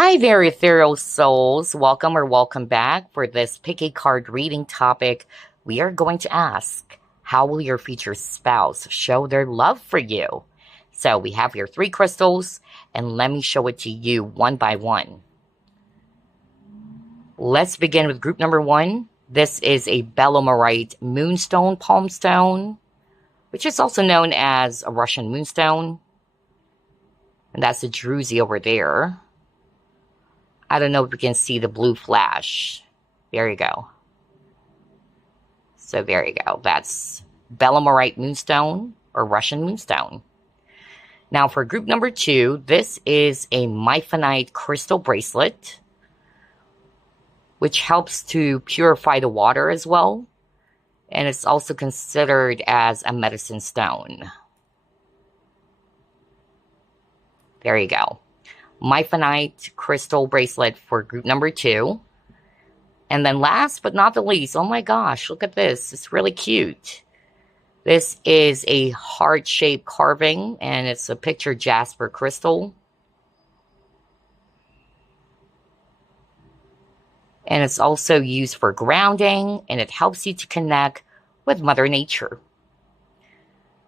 Hi there, Ethereal souls. Welcome or welcome back for this pick a card reading topic. We are going to ask, how will your future spouse show their love for you? So we have here 3 crystals, and let me show it to you one by one. Let's begin with group number 1. This is a Belomorite Moonstone Palmstone, which is also known as a Russian Moonstone. And that's the Druzy over there. I don't know if you can see the blue flash. There you go. So there you go. That's Belomorite Moonstone or Russian Moonstone. Now for group number 2, this is a Maifanite crystal bracelet, which helps to purify the water as well. And it's also considered as a medicine stone. There you go. Maifanite crystal bracelet for group number 2. And then last but not the least, oh my gosh, look at this. It's really cute. This is a heart-shaped carving, and it's a picture Jaqsper crystal. And it's also used for grounding, and it helps you to connect with Mother Nature.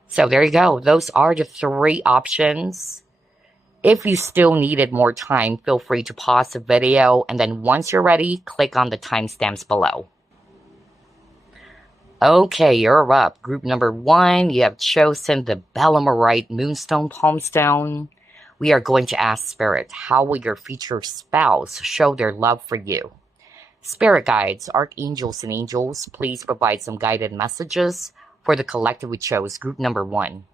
So there you go. Those are the 3 options. If you still needed more time, feel free to pause the video, and then once you're ready, click on the timestamps below. Okay, you're up. Group number 1, you have chosen the Belomorite Moonstone Palmstone. We are going to ask Spirit, how will your future spouse show their love for you? Spirit guides, archangels, and angels, please provide some guided messages for the collective we chose, group number 1.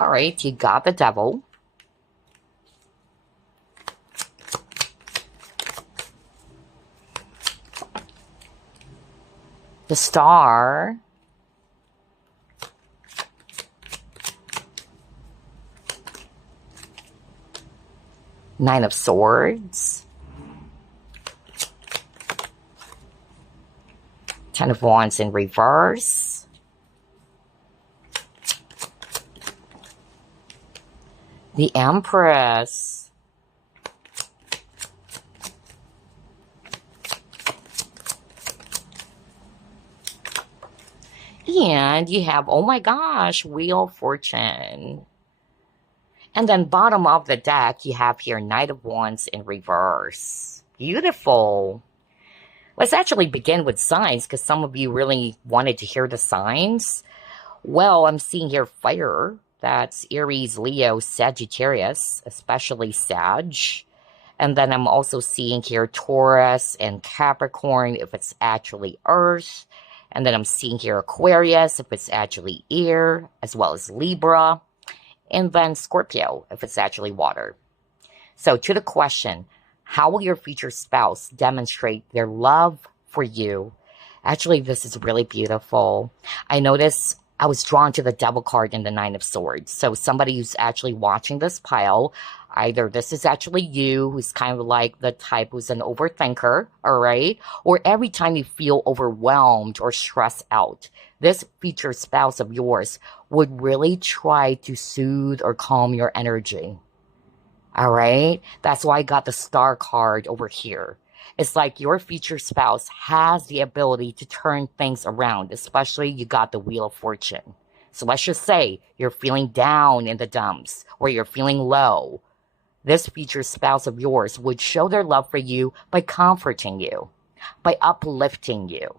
All right, you got the Devil. The Star. Nine of Swords. 10 of Wands in reverse. The Empress. And you have, oh my gosh, Wheel of Fortune. And then bottom of the deck, you have here Knight of Wands in reverse. Beautiful. Let's actually begin with signs, because some of you really wanted to hear the signs. Well, I'm seeing here fire. That's Aries, Leo, Sagittarius, especially Sag. And then I'm also seeing here Taurus and Capricorn if it's actually Earth. And then I'm seeing here Aquarius if it's actually air, as well as Libra. And then Scorpio if it's actually water. So to the question, how will your future spouse demonstrate their love for you? Actually, this is really beautiful. I noticed I was drawn to the Devil card in the 9 of Swords. So somebody who's actually watching this pile, either this is actually you, who's kind of like the type who's an overthinker, all right? Or every time you feel overwhelmed or stressed out, this future spouse of yours would really try to soothe or calm your energy, all right? That's why I got the Star card over here. It's like your future spouse has the ability to turn things around, especially you got the Wheel of Fortune. So let's just say you're feeling down in the dumps or you're feeling low. This future spouse of yours would show their love for you by comforting you, by uplifting you.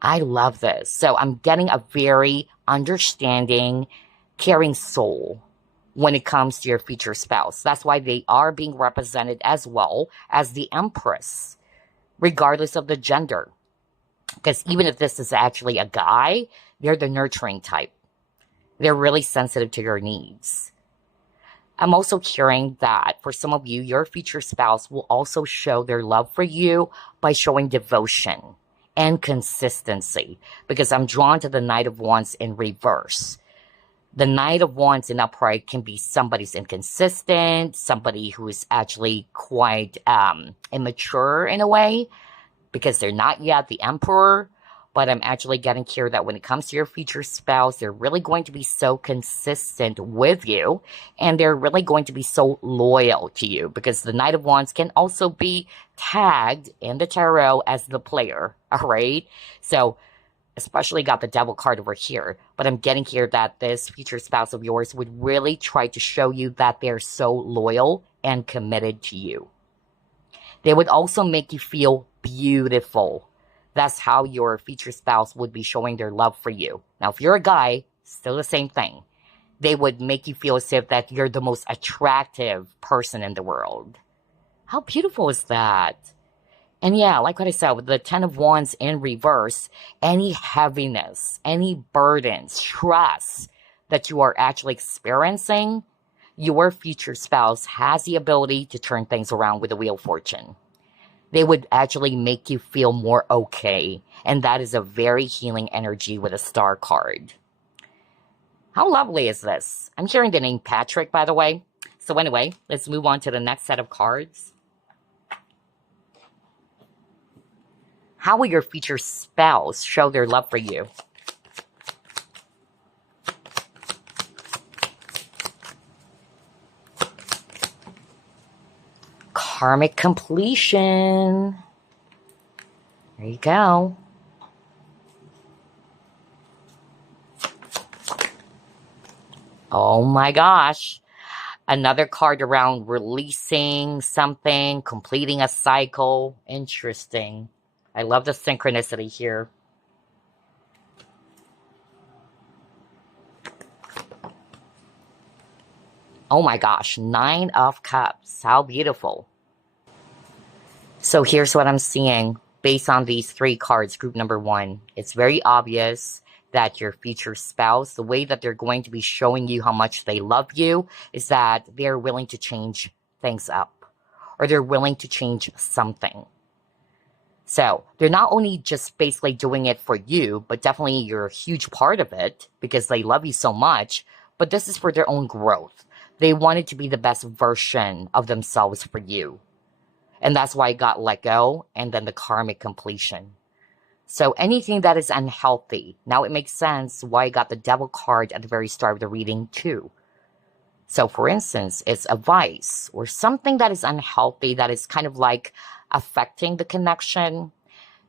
I love this. So I'm getting a very understanding, caring soul when it comes to your future spouse. That's why they are being represented as well as the Empress, regardless of the gender. Because even if this is actually a guy, they're the nurturing type. They're really sensitive to your needs. I'm also hearing that for some of you, your future spouse will also show their love for you by showing devotion and consistency. Because I'm drawn to the Knight of Wands in reverse. The Knight of Wands in upright can be somebody's inconsistent, somebody who is actually quite immature in a way, because they're not yet the Emperor. But I'm actually getting here that when it comes to your future spouse, they're really going to be so consistent with you, and they're really going to be so loyal to you, because the Knight of Wands can also be tagged in the tarot as the player, all right? So, especially got the Devil card over here, but I'm getting here that this future spouse of yours would really try to show you that they're so loyal and committed to you. They would also make you feel beautiful. That's how your future spouse would be showing their love for you. Now, if you're a guy, still the same thing. They would make you feel as if that you're the most attractive person in the world. How beautiful is that? And yeah, like what I said, with the Ten of Wands in reverse, any heaviness, any burdens, stress that you are actually experiencing, your future spouse has the ability to turn things around with the Wheel of Fortune. They would actually make you feel more okay. And that is a very healing energy with a Star card. How lovely is this? I'm hearing the name Patrick, by the way. So anyway, let's move on to the next set of cards. How will your future spouse show their love for you? Karmic completion. There you go. Oh my gosh. Another card around releasing something, completing a cycle. Interesting. I love the synchronicity here. Oh my gosh, 9 of Cups. How beautiful. So here's what I'm seeing based on these 3 cards, group number 1. It's very obvious that your future spouse, the way that they're going to be showing you how much they love you is that they're willing to change things up, or they're willing to change something. So they're not only just basically doing it for you, but definitely you're a huge part of it because they love you so much, but this is for their own growth. They wanted to be the best version of themselves for you. And that's why I got let go, and then the karmic completion. So anything that is unhealthy, now it makes sense why I got the Devil card at the very start of the reading too. So for instance, it's a vice or something that is unhealthy, that is kind of like affecting the connection.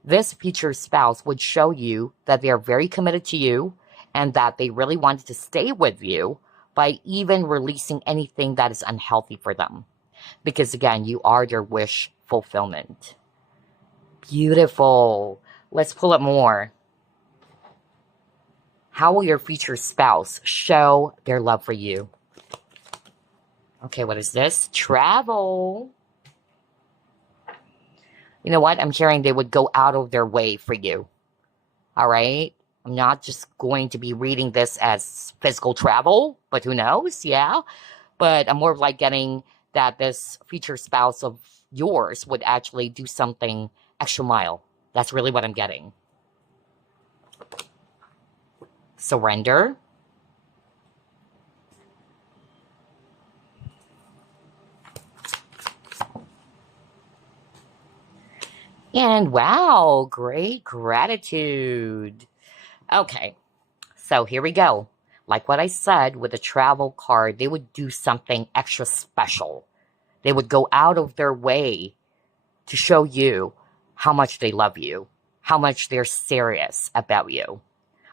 This future spouse would show you that they are very committed to you and that they really wanted to stay with you by even releasing anything that is unhealthy for them. Because again, you are their wish fulfillment. Beautiful. Let's pull up more. How will your future spouse show their love for you? Okay, what is this? Travel. You know what? I'm hearing they would go out of their way for you. All right? I'm not just going to be reading this as physical travel, but who knows? Yeah. But I'm more of like getting that this future spouse of yours would actually do something extra mile. That's really what I'm getting. Surrender. And wow, great gratitude. Okay, so here we go. Like what I said with the travel card, they would do something extra special. They would go out of their way to show you how much they love you, how much they're serious about you.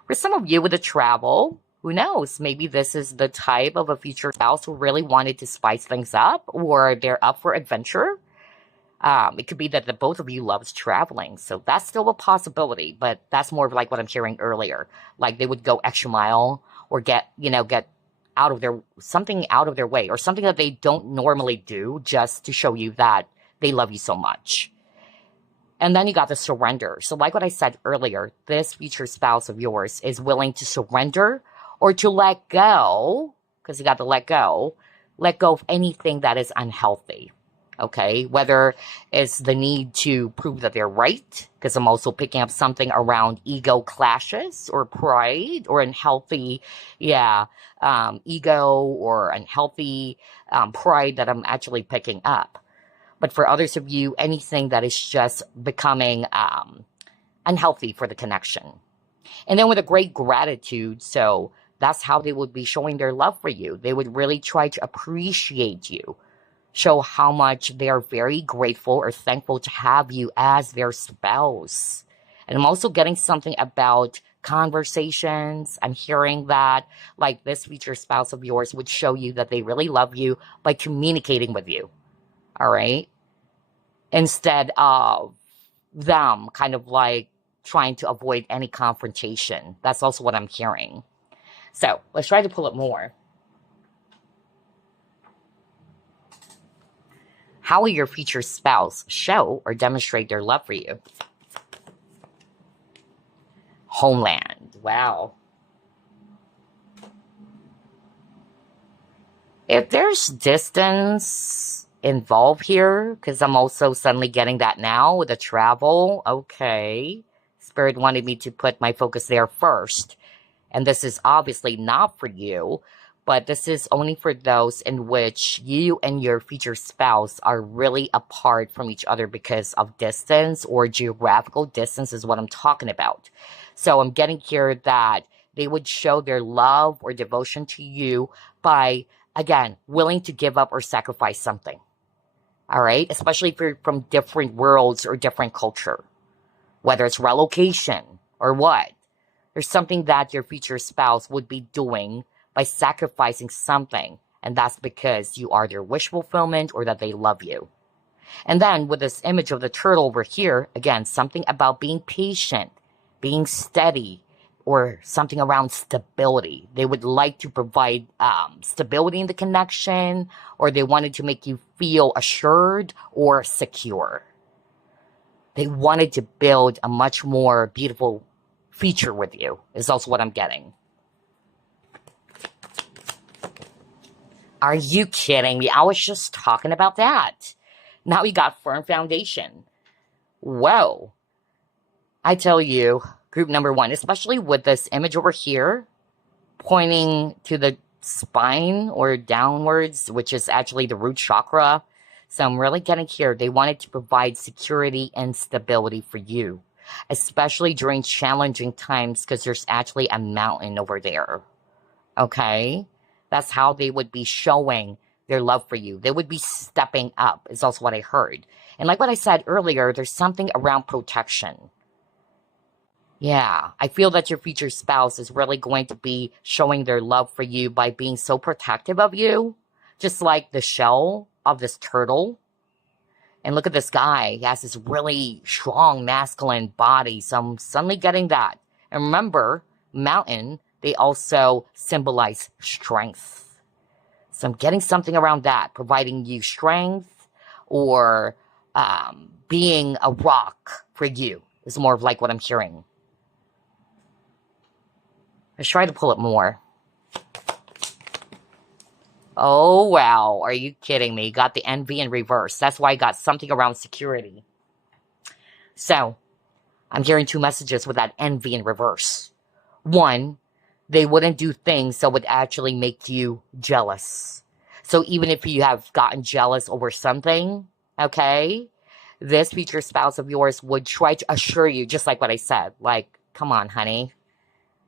For some of you with the travel, who knows? Maybe this is the type of a future spouse who really wanted to spice things up, or they're up for adventure. It could be that the both of you loves traveling, so that's still a possibility, but that's more of like what I'm hearing earlier. Like they would go extra mile or get out of something out of their way, or something that they don't normally do just to show you that they love you so much. And then you got the surrender. So like what I said earlier, this future spouse of yours is willing to surrender or to let go, because you got to let go of anything that is unhealthy. Okay, whether it's the need to prove that they're right, because I'm also picking up something around ego clashes or pride or unhealthy, ego or unhealthy pride that I'm actually picking up. But for others of you, anything that is just becoming unhealthy for the connection. And then with a great gratitude, so that's how they would be showing their love for you. They would really try to appreciate you, show how much they are very grateful or thankful to have you as their spouse. And I'm also getting something about conversations. I'm hearing that, like, this future spouse of yours would show you that they really love you by communicating with you. All right? Instead of them kind of like trying to avoid any confrontation. That's also what I'm hearing. So let's try to pull up more. How will your future spouse show or demonstrate their love for you? Homeland. Wow. If there's distance involved here, because I'm also suddenly getting that now with the travel, okay. Spirit wanted me to put my focus there first. And this is obviously not for you, but this is only for those in which you and your future spouse are really apart from each other because of distance or geographical distance is what I'm talking about. So I'm getting here that they would show their love or devotion to you by, again, willing to give up or sacrifice something. All right? Especially if you're from different worlds or different culture, whether it's relocation or what. There's something that your future spouse would be doing by sacrificing something, and that's because you are their wish fulfillment or that they love you. And then with this image of the turtle over here, again, something about being patient, being steady, or something around stability. They would like to provide stability in the connection, or they wanted to make you feel assured or secure. They wanted to build a much more beautiful future with you, is also what I'm getting. Are you kidding me? I was just talking about that. Now we got firm foundation. Whoa. I tell you, group number one, especially with this image over here, pointing to the spine or downwards, which is actually the root chakra. So I'm really getting here. They wanted to provide security and stability for you, especially during challenging times, because there's actually a mountain over there. Okay? That's how they would be showing their love for you. They would be stepping up, is also what I heard. And like what I said earlier, there's something around protection. Yeah, I feel that your future spouse is really going to be showing their love for you by being so protective of you, just like the shell of this turtle. And look at this guy. He has this really strong masculine body. So I'm suddenly getting that. And remember, mountain, they also symbolize strength. So I'm getting something around that, providing you strength or being a rock for you is more of like what I'm hearing. Let's try to pull it more. Oh, wow. Are you kidding me? Got the envy in reverse. That's why I got something around security. So, I'm hearing two messages with that envy in reverse. One, they wouldn't do things that would actually make you jealous. So even if you have gotten jealous over something, okay, this future spouse of yours would try to assure you, just like what I said, like, come on, honey.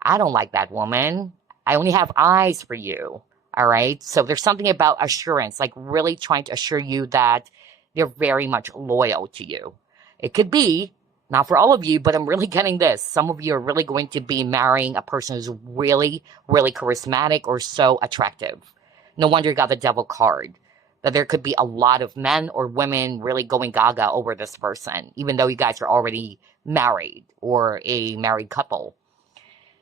I don't like that woman. I only have eyes for you. All right. So there's something about assurance, like really trying to assure you that they're very much loyal to you. It could be, not for all of you, but I'm really getting this. Some of you are really going to be marrying a person who's really, really charismatic or so attractive. No wonder you got the devil card. That there could be a lot of men or women really going gaga over this person, even though you guys are already married or a married couple.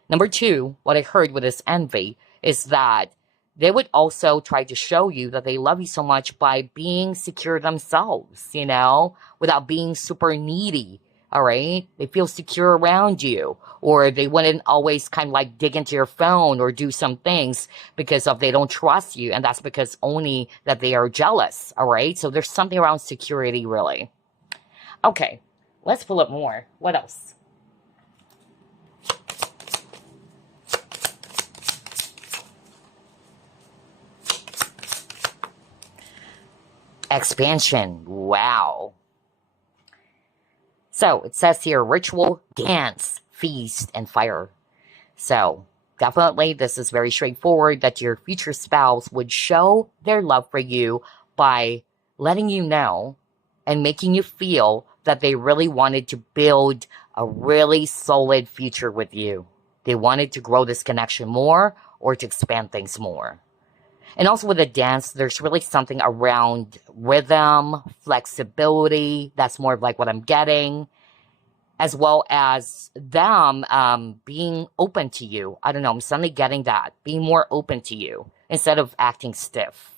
Number two, what I heard with this envy is that they would also try to show you that they love you so much by being secure themselves, you know, without being super needy, all right? They feel secure around you, or they wouldn't always kind of like dig into your phone or do some things because of they don't trust you, and that's because only that they are jealous, all right? So there's something around security, really. Okay, let's pull up more. What else? Expansion. Wow. So it says here, ritual, dance, feast, and fire. So definitely this is very straightforward that your future spouse would show their love for you by letting you know and making you feel that they really wanted to build a really solid future with you. They wanted to grow this connection more or to expand things more. And also with the dance, there's really something around rhythm, flexibility. That's more of like what I'm getting, as well as them being open to you. I don't know, I'm suddenly getting that. Being more open to you instead of acting stiff.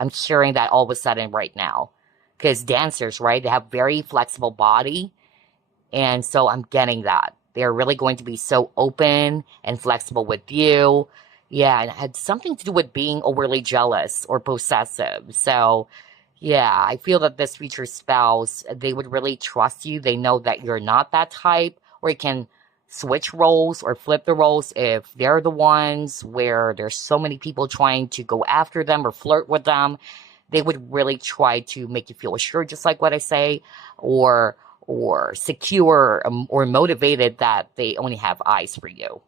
I'm hearing that all of a sudden right now. Because dancers, right, they have very flexible body. And so I'm getting that. They're really going to be so open and flexible with you. Yeah, and it had something to do with being overly jealous or possessive. So, yeah, I feel that this future spouse, they would really trust you. They know that you're not that type, or you can switch roles or flip the roles if they're the ones where there's so many people trying to go after them or flirt with them. They would really try to make you feel assured, just like what I say, or secure or motivated that they only have eyes for you.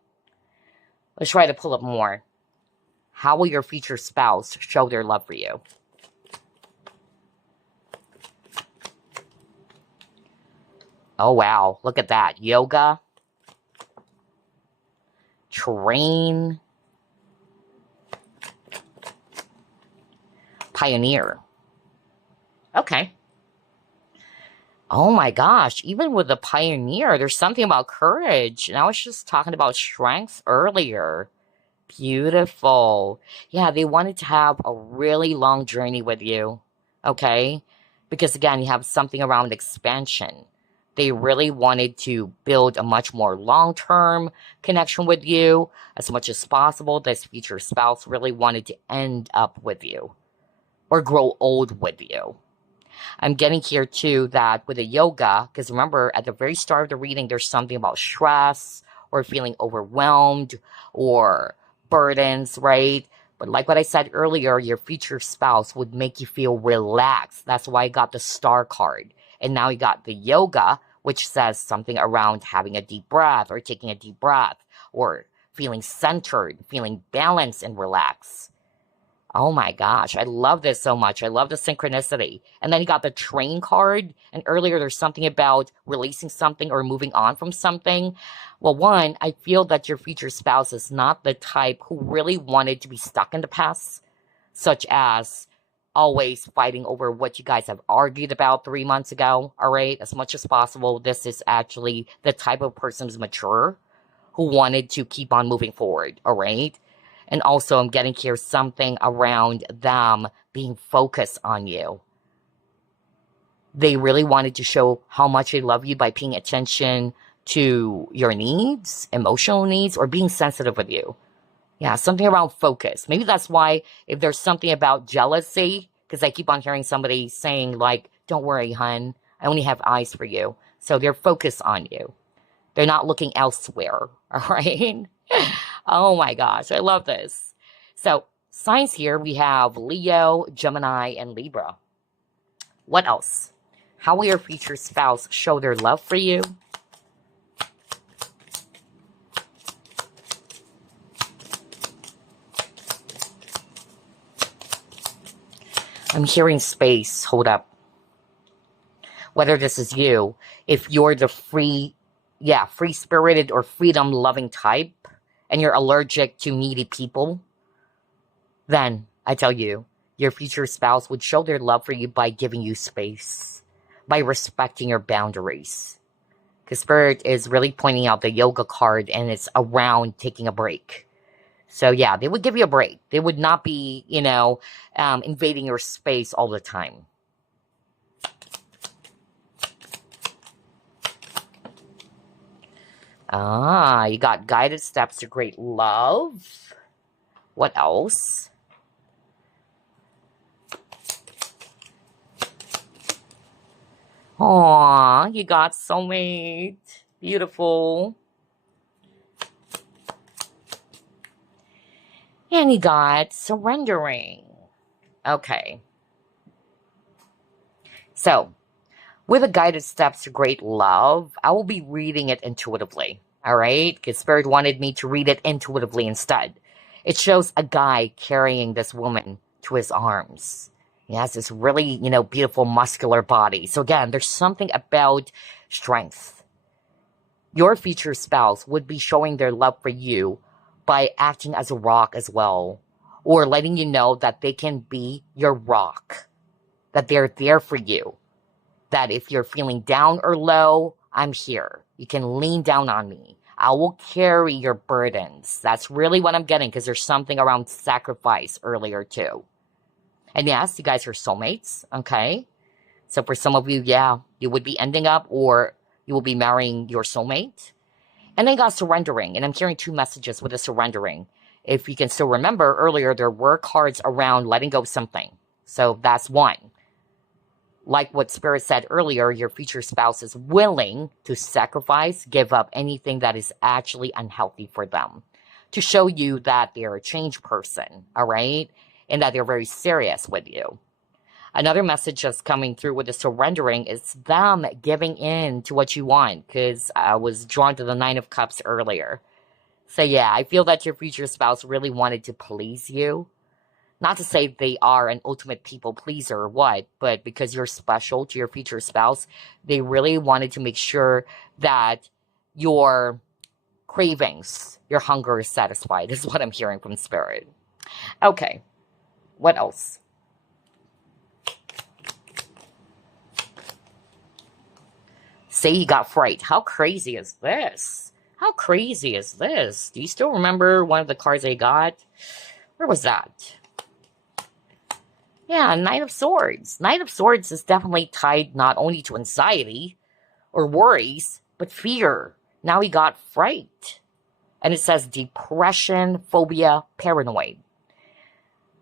Let's try to pull up more. How will your future spouse show their love for you? Oh, wow. Look at that. Yoga, train, pioneer. Okay. Oh my gosh, even with the pioneer, there's something about courage. And I was just talking about strength earlier. Beautiful. Yeah, they wanted to have a really long journey with you. Okay? Because again, you have something around expansion. They really wanted to build a much more long-term connection with you as much as possible. This future spouse really wanted to end up with you or grow old with you. I'm getting here too that with the yoga, because remember at the very start of the reading, there's something about stress or feeling overwhelmed or burdens, right? But like what I said earlier, your future spouse would make you feel relaxed. That's why I got the star card. And now you got the yoga, which says something around having a deep breath or taking a deep breath or feeling centered, feeling balanced and relaxed. Oh my gosh, I love this so much. I love the synchronicity. And then you got the train card. And earlier there's something about releasing something or moving on from something. Well, one, I feel that your future spouse is not the type who really wanted to be stuck in the past, such as always fighting over what you guys have argued about 3 months ago. All right, as much as possible, this is actually the type of person who's mature who wanted to keep on moving forward. All right. And also, I'm getting here something around them being focused on you. They really wanted to show how much they love you by paying attention to your needs, emotional needs, or being sensitive with you. Yeah, something around focus. Maybe that's why if there's something about jealousy, because I keep on hearing somebody saying like, don't worry, hun, I only have eyes for you. So they're focused on you. They're not looking elsewhere, all right? Oh my gosh, I love this. So, signs here we have Leo, Gemini, and Libra. What else? How will your future spouse show their love for you? I'm hearing space. Hold up. Whether this is you, if you're the free-spirited or freedom-loving type, and you're allergic to needy people, then I tell you, your future spouse would show their love for you by giving you space, by respecting your boundaries. Because Spirit is really pointing out the yoga card and it's around taking a break. So yeah, they would give you a break. They would not be, invading your space all the time. You got guided steps to great love. What else? Aw, you got soulmate. Beautiful. And you got surrendering. Okay. So, With the guided steps to great love, I will be reading it intuitively. All right? Because Spirit wanted me to read it intuitively instead. It shows a guy carrying this woman to his arms. He has this really, beautiful muscular body. So again, there's something about strength. Your future spouse would be showing their love for you by acting as a rock as well, or letting you know that they can be your rock, that they're there for you, that if you're feeling down or low, I'm here. You can lean down on me. I will carry your burdens. That's really what I'm getting, because there's something around sacrifice earlier too. And yes, you guys are soulmates, okay? So for some of you, yeah, you would be ending up, or you will be marrying your soulmate. And then you got surrendering, and I'm hearing two messages with the surrendering. If you can still remember earlier, there were cards around letting go of something. So that's one. Like what Spirit said earlier, your future spouse is willing to sacrifice, give up anything that is actually unhealthy for them, to show you that they're a changed person, all right? And that they're very serious with you. Another message that's coming through with the surrendering is them giving in to what you want, because I was drawn to the Nine of Cups earlier. So yeah, I feel that your future spouse really wanted to please you. Not to say they are an ultimate people pleaser or what, but because you're special to your future spouse, they really wanted to make sure that your cravings, your hunger is satisfied, is what I'm hearing from Spirit. Okay, what else? Say he got fright. How crazy is this? How crazy is this? Do you still remember one of the cards I got? Where was that? Yeah, Knight of Swords. Knight of Swords is definitely tied not only to anxiety or worries, but fear. Now he got fright. And it says depression, phobia, paranoid.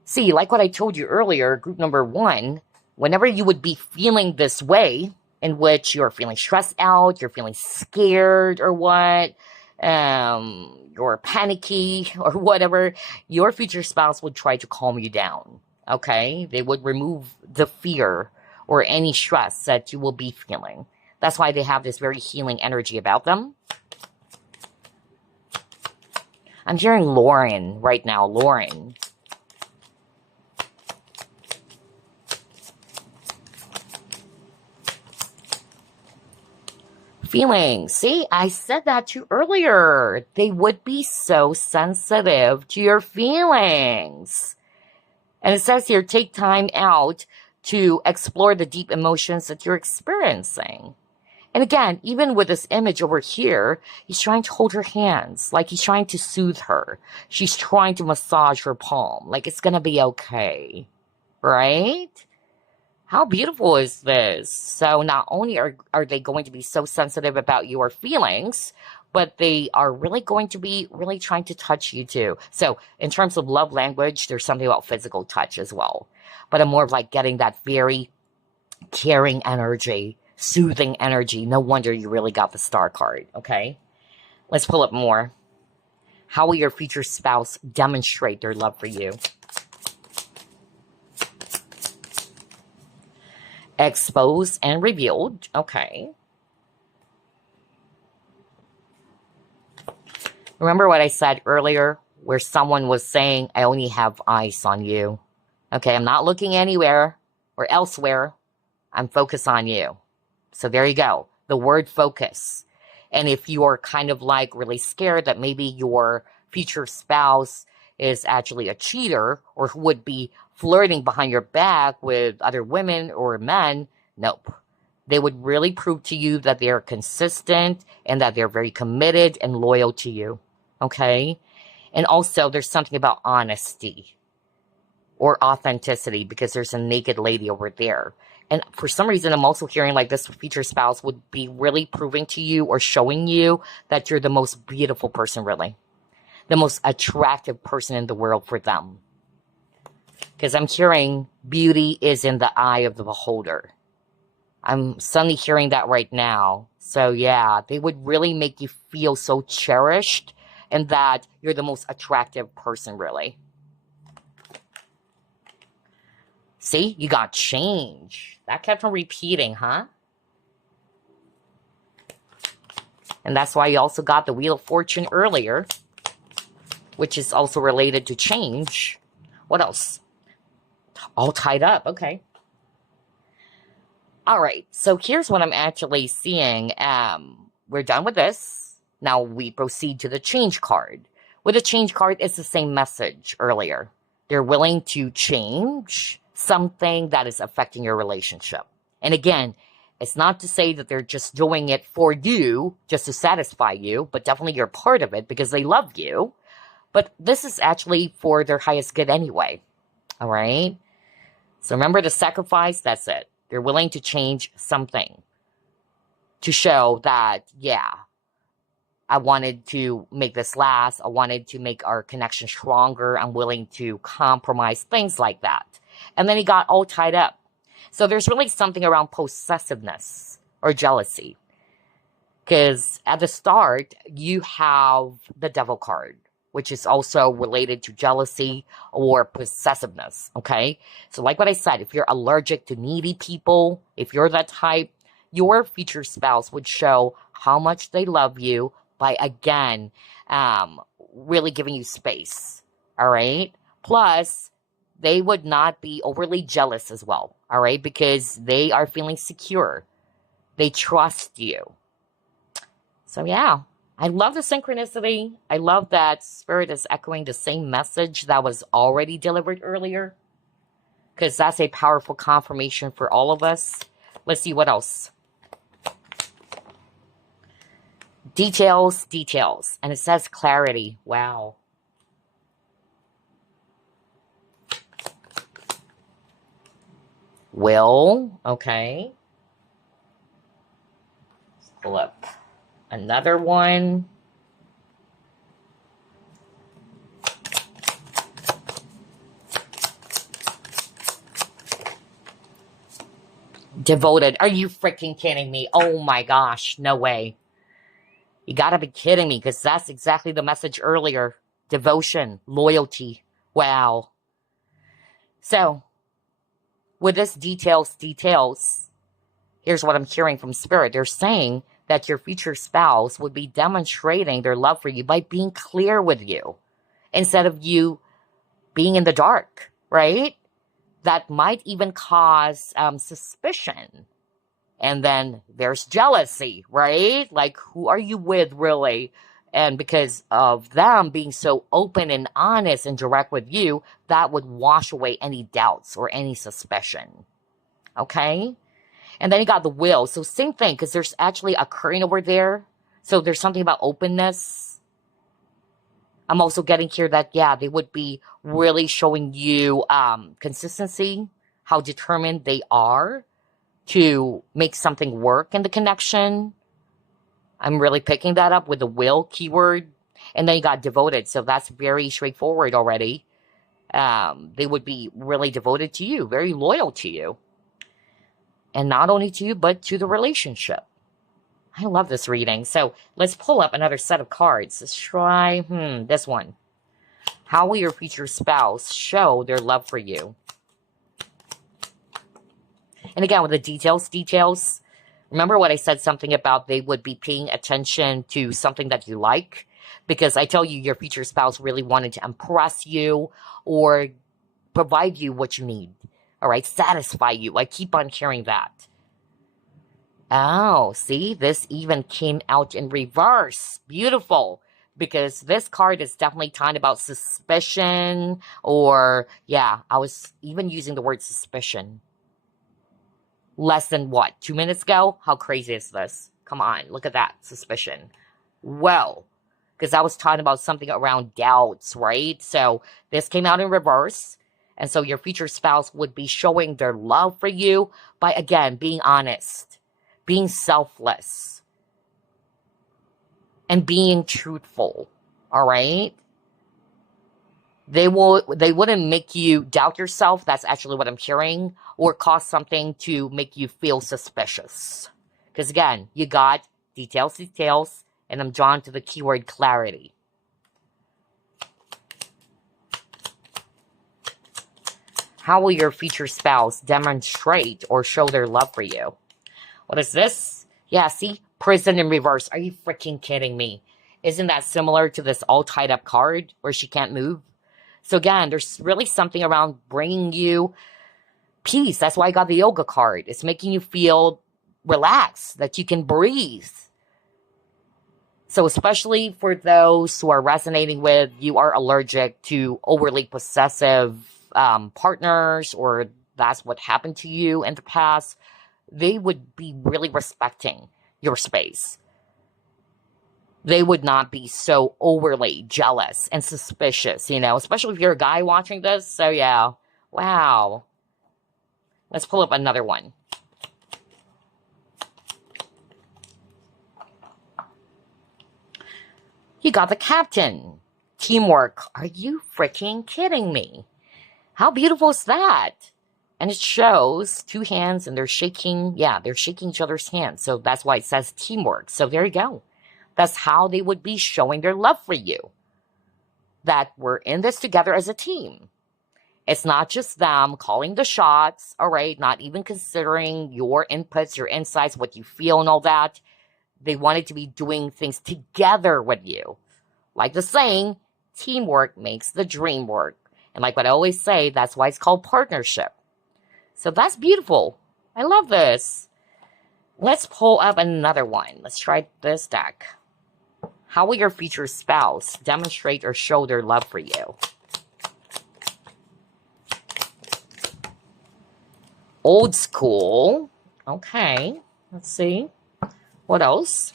See, like what I told you earlier, group number 1, whenever you would be feeling this way, in which you're feeling stressed out, you're feeling scared or what, you're panicky or whatever, your future spouse would try to calm you down. Okay, they would remove the fear or any stress that you will be feeling. That's why they have this very healing energy about them. I'm hearing Lauren right now, Lauren. Feelings. See, I said that to you earlier. They would be so sensitive to your feelings. And it says here, take time out to explore the deep emotions that you're experiencing. And again, even with this image over here, he's trying to hold her hands, like he's trying to soothe her. She's trying to massage her palm, like it's going to be okay, right? How beautiful is this? So not only are they going to be so sensitive about your feelings, but they are really going to be really trying to touch you too. So in terms of love language, there's something about physical touch as well. But I'm more of like getting that very caring energy, soothing energy. No wonder you really got the star card, okay? Let's pull up more. How will your future spouse demonstrate their love for you? Exposed and revealed, okay. Remember what I said earlier, where someone was saying, I only have eyes on you. Okay, I'm not looking anywhere or elsewhere. I'm focused on you. So there you go. The word focus. And if you're kind of like really scared that maybe your future spouse is actually a cheater or who would be flirting behind your back with other women or men, nope. They would really prove to you that they're consistent and that they're very committed and loyal to you. Okay? And also, there's something about honesty or authenticity, because there's a naked lady over there. And for some reason, I'm also hearing like this future spouse would be really proving to you or showing you that you're the most beautiful person, really. The most attractive person in the world for them. Because I'm hearing beauty is in the eye of the beholder. I'm suddenly hearing that right now. So yeah, they would really make you feel so cherished and that you're the most attractive person, really. See, you got change. That kept on repeating, huh? And that's why you also got the Wheel of Fortune earlier, which is also related to change. What else? All tied up. Okay. All right. So here's what I'm actually seeing. We're done with this. Now we proceed to the change card. With the change card, it's the same message earlier. They're willing to change something that is affecting your relationship. And again, it's not to say that they're just doing it for you, just to satisfy you, but definitely you're part of it because they love you. But this is actually for their highest good anyway. All right? So remember the sacrifice, that's it. They're willing to change something to show that, yeah, I wanted to make this last. I wanted to make our connection stronger. I'm willing to compromise, things like that. And then he got all tied up. So there's really something around possessiveness or jealousy. Because at the start, you have the Devil card, which is also related to jealousy or possessiveness, okay? So like what I said, if you're allergic to needy people, if you're that type, your future spouse would show how much they love you by, again, really giving you space, all right? Plus, they would not be overly jealous as well, all right? Because they are feeling secure. They trust you. So yeah, I love the synchronicity. I love that Spirit is echoing the same message that was already delivered earlier. Because that's a powerful confirmation for all of us. Let's see what else. Details, details. And it says clarity. Wow. Will. Okay. Let's pull up another one. Devoted. Are you freaking kidding me? Oh my gosh. No way. You gotta be kidding me, because that's exactly the message earlier. Devotion, loyalty. Wow. So, with this details, here's what I'm hearing from Spirit. They're saying that your future spouse would be demonstrating their love for you by being clear with you instead of you being in the dark, right? That might even cause suspicion. And then there's jealousy, right? Like, who are you with, really? And because of them being so open and honest and direct with you, that would wash away any doubts or any suspicion. Okay? And then you got the will. So same thing, because there's actually a curtain over there. So there's something about openness. I'm also getting here that, yeah, they would be really showing you consistency, how determined they are to make something work in the connection. I'm really picking that up with the will keyword. And then you got devoted. So that's very straightforward already. They would be really devoted to you, very loyal to you. And not only to you, but to the relationship. I love this reading. So let's pull up another set of cards. Let's try this one. How will your future spouse show their love for you? And again, with the details, remember what I said, something about they would be paying attention to something that you like? Because I tell you, your future spouse really wanted to impress you or provide you what you need. All right, satisfy you. I keep on hearing that. Oh, see, this even came out in reverse. Beautiful. Because this card is definitely talking about suspicion or, yeah, I was even using the word suspicion. Less than what? 2 minutes ago? How crazy is this? Come on, look at that. Suspicion. Well, because I was talking about something around doubts, right? So this came out in reverse. And so your future spouse would be showing their love for you by, again, being honest, being selfless, and being truthful. All right? They wouldn't make you doubt yourself. That's actually what I'm hearing. Or cause something to make you feel suspicious. Because again, you got details, and I'm drawn to the keyword clarity. How will your future spouse demonstrate or show their love for you? What is this? Yeah, see, Prison in reverse. Are you freaking kidding me? Isn't that similar to this all tied up card where she can't move? So again, there's really something around bringing you peace. That's why I got the yoga card. It's making you feel relaxed, that you can breathe. So especially for those who are resonating with, you are allergic to overly possessive partners, or that's what happened to you in the past, they would be really respecting your space. They would not be so overly jealous and suspicious, especially if you're a guy watching this. So yeah, wow. Let's pull up another one. You got the captain. Teamwork. Are you freaking kidding me? How beautiful is that? And it shows two hands and they're shaking. Yeah, they're shaking each other's hands. So that's why it says teamwork. So there you go. That's how they would be showing their love for you. That we're in this together as a team. It's not just them calling the shots, all right? Not even considering your inputs, your insights, what you feel and all that. They wanted to be doing things together with you. Like the saying, teamwork makes the dream work. And like what I always say, that's why it's called partnership. So that's beautiful. I love this. Let's pull up another one. Let's try this deck. How will your future spouse demonstrate or show their love for you? Old school. Okay. Let's see. What else?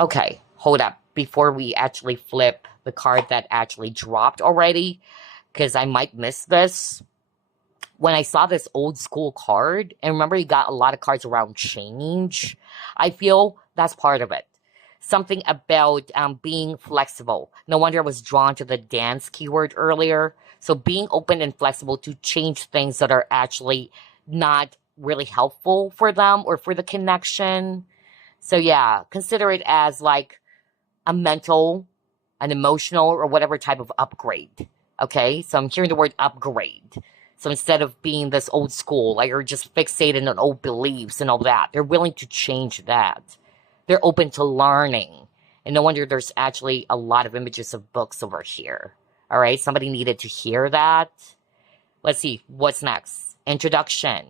Okay. Hold up. Before we actually flip the card that actually dropped already, because I might miss this. When I saw this old school card, and remember you got a lot of cards around change, I feel that's part of it. Something about being flexible. No wonder I was drawn to the dance keyword earlier. So being open and flexible to change things that are actually not really helpful for them or for the connection. So yeah, consider it as like a mental, an emotional, or whatever type of upgrade. Okay, so I'm hearing the word upgrade. So instead of being this old school, like you're just fixated on old beliefs and all that, they're willing to change that. They're open to learning. And no wonder there's actually a lot of images of books over here. All right, somebody needed to hear that. Let's see, what's next? Introduction.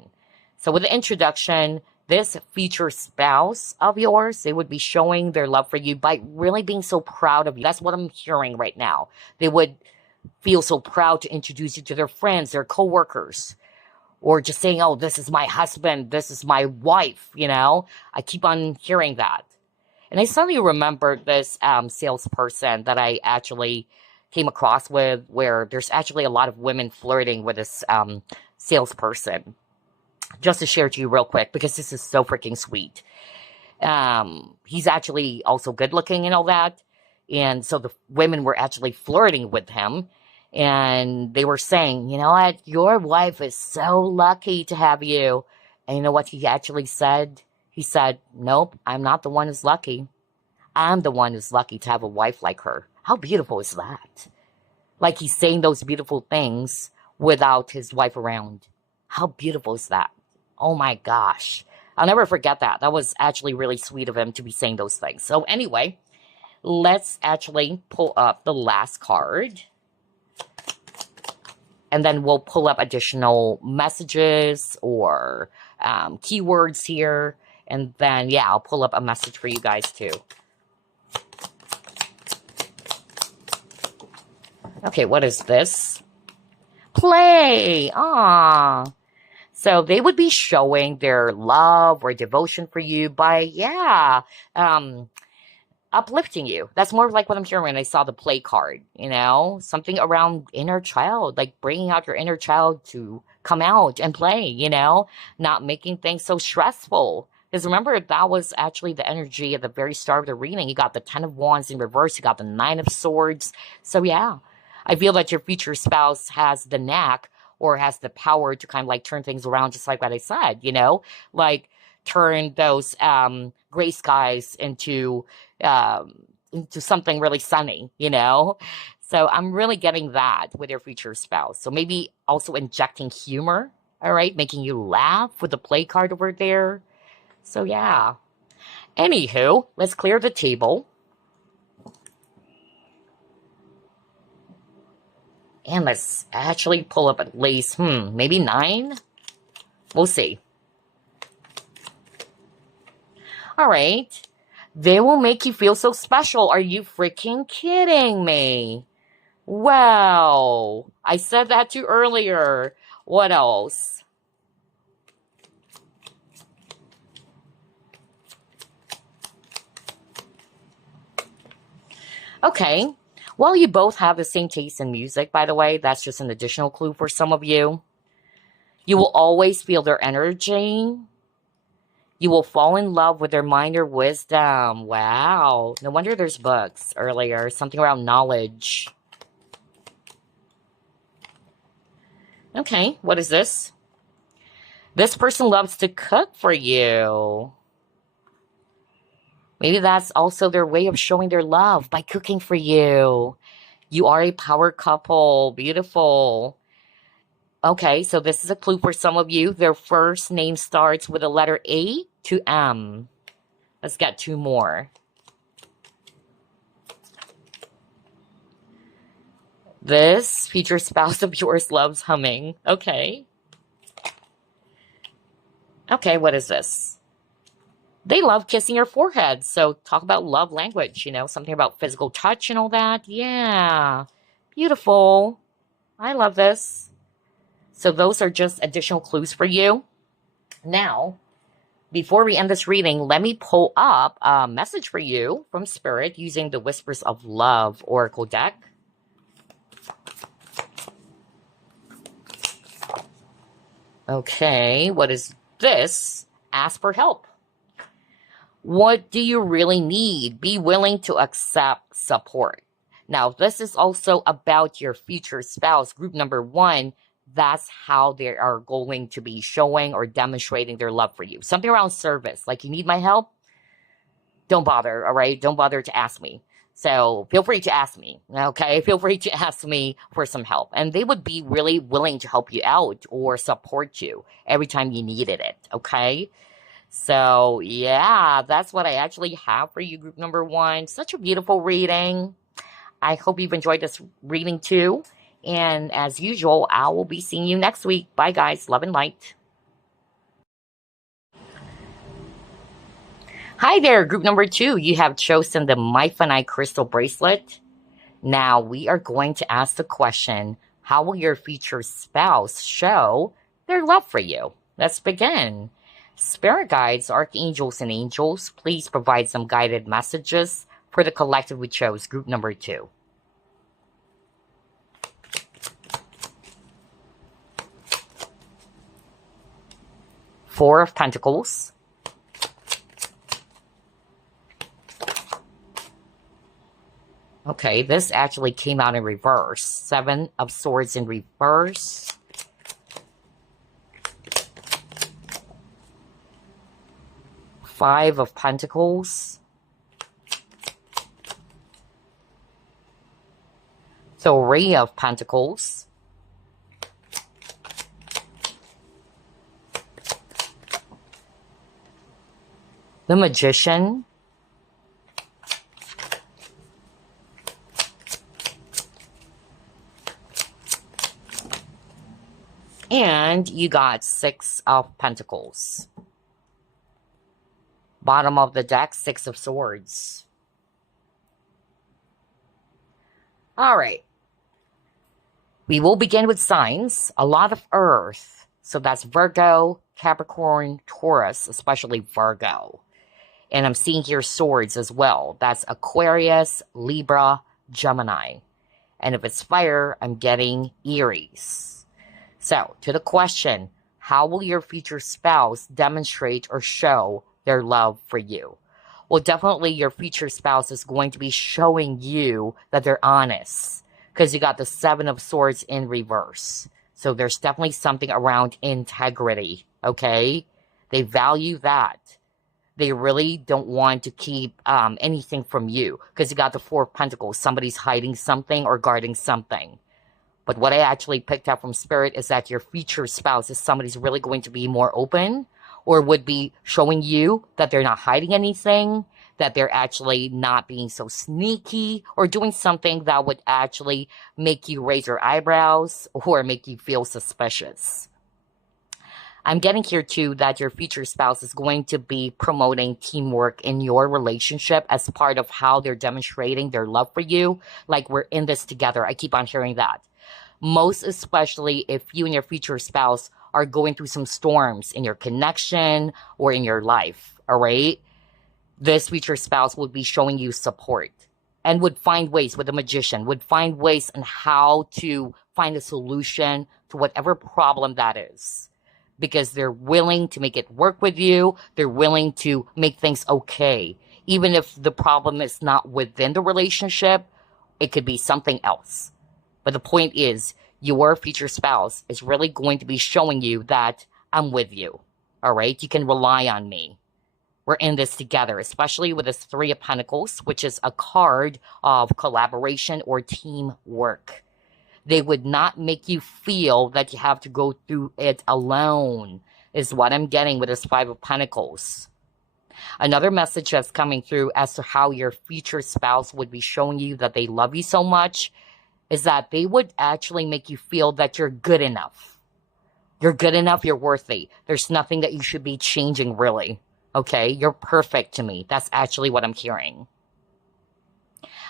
So with the introduction, this future spouse of yours, they would be showing their love for you by really being so proud of you. That's what I'm hearing right now. They would feel so proud to introduce you to their friends, their coworkers, or just saying, oh, this is my husband, this is my wife, I keep on hearing that. And I suddenly remembered this salesperson that I actually came across with, where there's actually a lot of women flirting with this salesperson. Just to share to you real quick, because this is so freaking sweet. He's actually also good looking and all that. And so the women were actually flirting with him. And they were saying, you know what? Your wife is so lucky to have you. And you know what he actually said? He said, nope, I'm not the one who's lucky. I'm the one who's lucky to have a wife like her. How beautiful is that? Like he's saying those beautiful things without his wife around. How beautiful is that? Oh my gosh. I'll never forget that. That was actually really sweet of him to be saying those things. So anyway, let's actually pull up the last card. And then we'll pull up additional messages or keywords here. And then, yeah, I'll pull up a message for you guys too. Okay, what is this? Play! Aww. So they would be showing their love or devotion for you by, uplifting you. That's more like what I'm hearing when I saw the play card, something around inner child, like bringing out your inner child to come out and play, not making things so stressful. Because remember, that was actually the energy at the very start of the reading. You got the 10 of Wands in reverse. You got the 9 of Swords. So yeah, I feel that your future spouse has the knack or has the power to kind of like turn things around, just like what I said, like turn those gray skies into something really sunny, So I'm really getting that with your future spouse. So maybe also injecting humor All right, making you laugh with the play card over there. So yeah. Anywho, let's clear the table. And let's actually pull up at least, maybe 9? We'll see. All right. They will make you feel so special. Are you freaking kidding me? Wow. I said that too earlier. What else? Okay. Well, you both have the same taste in music, by the way. That's just an additional clue for some of you. You will always feel their energy. You will fall in love with their mind or wisdom. Wow. No wonder there's books earlier. Something around knowledge. Okay, what is this? This person loves to cook for you. Maybe that's also their way of showing their love by cooking for you. You are a power couple. Beautiful. Okay, so this is a clue for some of you. Their first name starts with the letter A to M. Let's get 2 more. This future spouse of yours loves humming. Okay. Okay, what is this? They love kissing your forehead. So talk about love language, something about physical touch and all that. Yeah. Beautiful. I love this. So those are just additional clues for you. Now, before we end this reading, let me pull up a message for you from Spirit using the Whispers of Love Oracle deck. Okay, what is this? Ask for help. What do you really need? Be willing to accept support. Now, this is also about your future spouse. Group number 1, that's how they are going to be showing or demonstrating their love for you. Something around service, like you need my help? Don't bother, all right? Don't bother to ask me. So feel free to ask me, okay? Feel free to ask me for some help. And they would be really willing to help you out or support you every time you needed it, okay? So, yeah, that's what I actually have for you, group number 1. Such a beautiful reading. I hope you've enjoyed this reading too. And as usual, I will be seeing you next week. Bye, guys. Love and light. Hi there, group number 2. You have chosen the Maifanite crystal bracelet. Now, we are going to ask the question, how will your future spouse show their love for you? Let's begin. Spirit guides, archangels, and angels, please provide some guided messages for the collective we chose, group number 2. Four of Pentacles. Okay, this actually came out in reverse. 7 of Swords in reverse. Five of Pentacles. 3 of Pentacles. The Magician. And you got 6 of Pentacles. Bottom of the deck, 6 of Swords. All right. We will begin with signs. A lot of Earth. So that's Virgo, Capricorn, Taurus, especially Virgo. And I'm seeing here swords as well. That's Aquarius, Libra, Gemini. And if it's fire, I'm getting Aries. So, to the question, how will your future spouse demonstrate or show their love for you? Well, definitely your future spouse is going to be showing you that they're honest, because you got the 7 of Swords in reverse. So there's definitely something around integrity, okay? They value that. They really don't want to keep anything from you, because you got the 4 of Pentacles. Somebody's hiding something or guarding something. But what I actually picked up from Spirit is that your future spouse is somebody's really going to be more open, or would be showing you that they're not hiding anything, that they're actually not being so sneaky, or doing something that would actually make you raise your eyebrows or make you feel suspicious. I'm getting here too that your future spouse is going to be promoting teamwork in your relationship as part of how they're demonstrating their love for you. Like, we're in this together. I keep on hearing that. Most especially if you and your future spouse are going through some storms in your connection or in your life, all right? This future spouse would be showing you support and would find ways, with a magician, would find ways on how to find a solution to whatever problem that is. Because they're willing to make it work with you. They're willing to make things okay. Even if the problem is not within the relationship, it could be something else. But the point is, your future spouse is really going to be showing you that I'm with you. All right? You can rely on me. We're in this together, especially with this Three of Pentacles, which is a card of collaboration or teamwork. They would not make you feel that you have to go through it alone, is what I'm getting with this Five of Pentacles. Another message that's coming through as to how your future spouse would be showing you that they love you so much is that they would actually make you feel that you're good enough. You're good enough, you're worthy. There's nothing that you should be changing, really. Okay? You're perfect to me. That's actually what I'm hearing.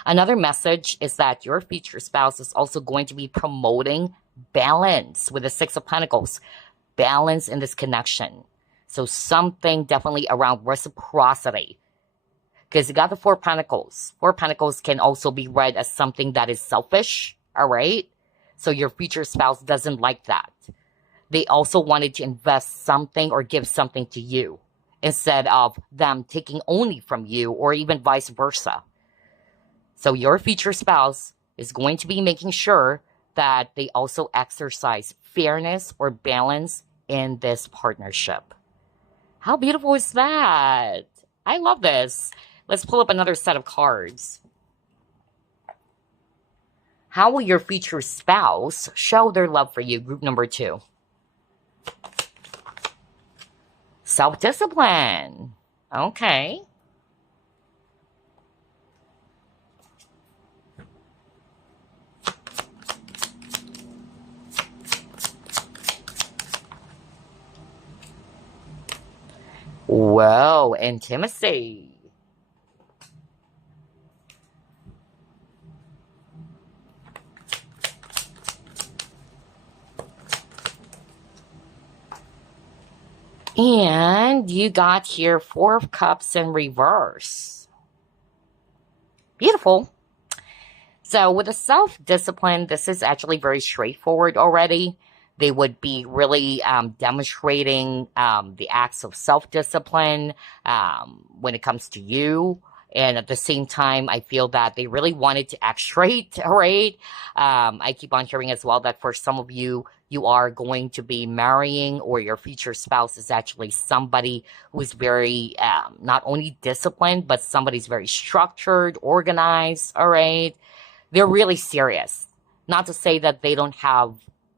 Another message is that your future spouse is also going to be promoting balance with the Six of Pentacles. Balance in this connection. So something definitely around reciprocity. Because you got the Four of Pentacles. Four of Pentacles can also be read as something that is selfish. All right? So your future spouse doesn't like that. They also wanted to invest something or give something to you, instead of them taking only from you, or even vice versa. So your future spouse is going to be making sure that they also exercise fairness or balance in this partnership. How beautiful is that? I love this. Let's pull up another set of cards. How will your future spouse show their love for you? Group number 2. Self-discipline. Okay. Whoa, intimacy. And you got here Four of Cups in reverse. Beautiful. So with the self-discipline, this is actually very straightforward already. They would be really demonstrating the acts of self-discipline when it comes to you. And at the same time, I feel that they really wanted to act straight, all right? I keep on hearing as well that for some of you, you are going to be marrying, or your future spouse is actually somebody who is very, not only disciplined, but somebody's very structured, organized, all right? They're really serious. Not to say that they don't have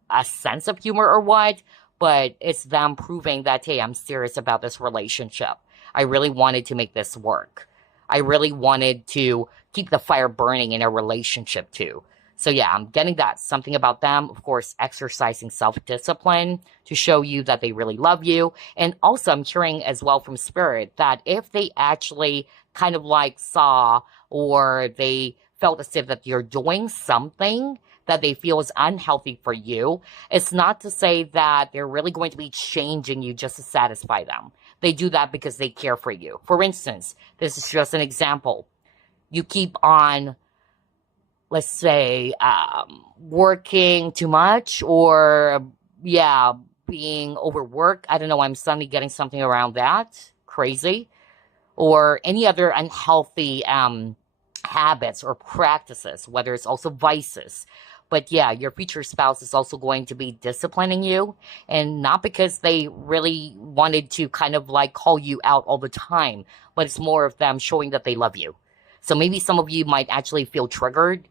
a sense of humor or what, but it's them proving that, hey, I'm serious about this relationship. I really wanted to make this work. I really wanted to keep the fire burning in a relationship too. So yeah, I'm getting that. Something about them, of course, exercising self-discipline to show you that they really love you. And also I'm hearing as well from Spirit that if they actually kind of like saw, or they felt as if that you're doing something that they feel is unhealthy for you, it's not to say that they're really going to be changing you just to satisfy them. They do that because they care for you. For instance, this is just an example. You keep on, let's say, working too much, or, yeah, being overworked. I don't know, I'm suddenly getting something around that. Crazy. Or any other unhealthy habits or practices, whether it's also vices. But yeah, your future spouse is also going to be disciplining you, and not because they really wanted to kind of like call you out all the time, but it's more of them showing that they love you. So maybe some of you might actually feel triggered,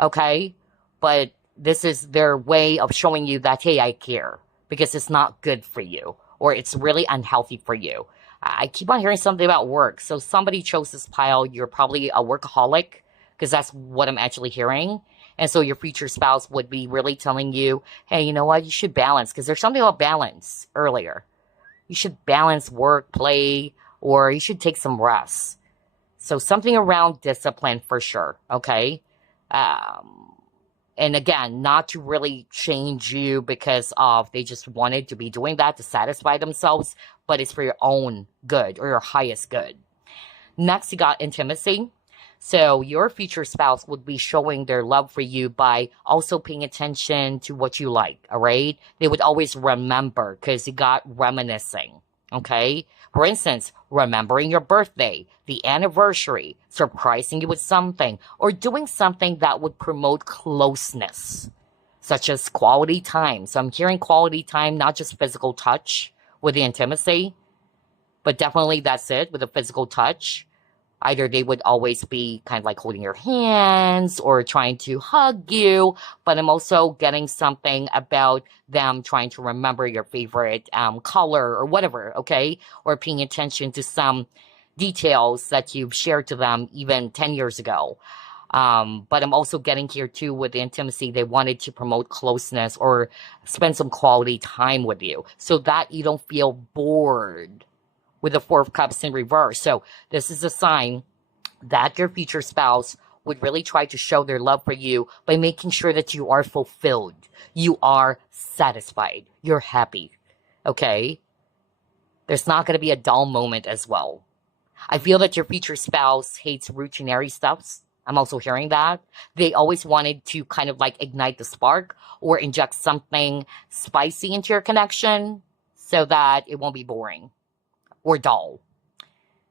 okay? But this is their way of showing you that, hey, I care, because it's not good for you or it's really unhealthy for you. I keep on hearing something about work. So somebody chose this pile. You're probably a workaholic, because that's what I'm actually hearing. And so your future spouse would be really telling you, hey, you know what? You should balance, because there's something about balance earlier. You should balance work, play, or you should take some rest. So something around discipline for sure. Okay. Um, and again, not to really change you because of they just wanted to be doing that to satisfy themselves, but it's for your own good or your highest good. Next, you got intimacy. So your future spouse would be showing their love for you by also paying attention to what you like, all right? They would always remember because you got reminiscing, okay? For instance, remembering your birthday, the anniversary, surprising you with something, or doing something that would promote closeness, such as quality time. So I'm hearing quality time, not just physical touch with the intimacy, but definitely that's it with the physical touch. Either they would always be kind of like holding your hands or trying to hug you, but I'm also getting something about them trying to remember your favorite color or whatever, okay? Or paying attention to some details that you've shared to them even 10 years ago. But I'm also getting here too with the intimacy. They wanted to promote closeness or spend some quality time with you so that you don't feel bored with the Four of Cups in reverse. So this is a sign that your future spouse would really try to show their love for you by making sure that you are fulfilled, you are satisfied, you're happy, okay? There's not going to be a dull moment as well. I feel that your future spouse hates routinary stuffs. I'm also hearing that. They always wanted to kind of like ignite the spark or inject something spicy into your connection so that it won't be boring or dull.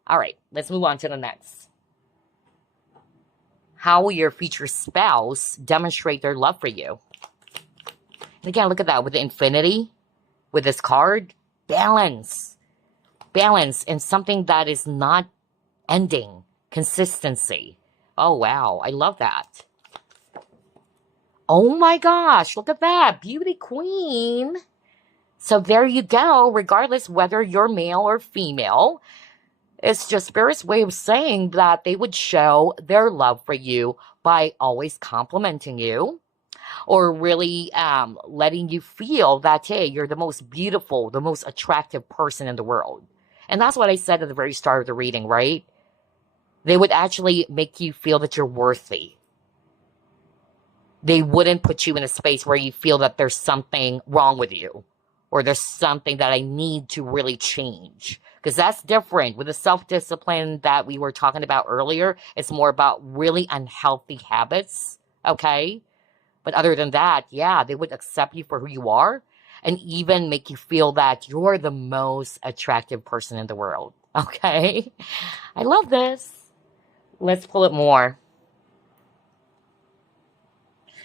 All right, let's move on to the next. How will your future spouse demonstrate their love for you? And again, look at that with the infinity, with this card. Balance. Balance in something that is not ending. Consistency. Oh, wow. I love that. Oh my gosh, look at that. Beauty queen. So there you go, regardless whether you're male or female. It's just Spirit's way of saying that they would show their love for you by always complimenting you or really letting you feel that, hey, you're the most beautiful, the most attractive person in the world. And that's what I said at the very start of the reading, right? They would actually make you feel that you're worthy. They wouldn't put you in a space where you feel that there's something wrong with you or there's something that I need to really change. Because that's different. With the self-discipline that we were talking about earlier, it's more about really unhealthy habits, okay? But other than that, yeah, they would accept you for who you are and even make you feel that you're the most attractive person in the world, okay? I love this. Let's pull it more.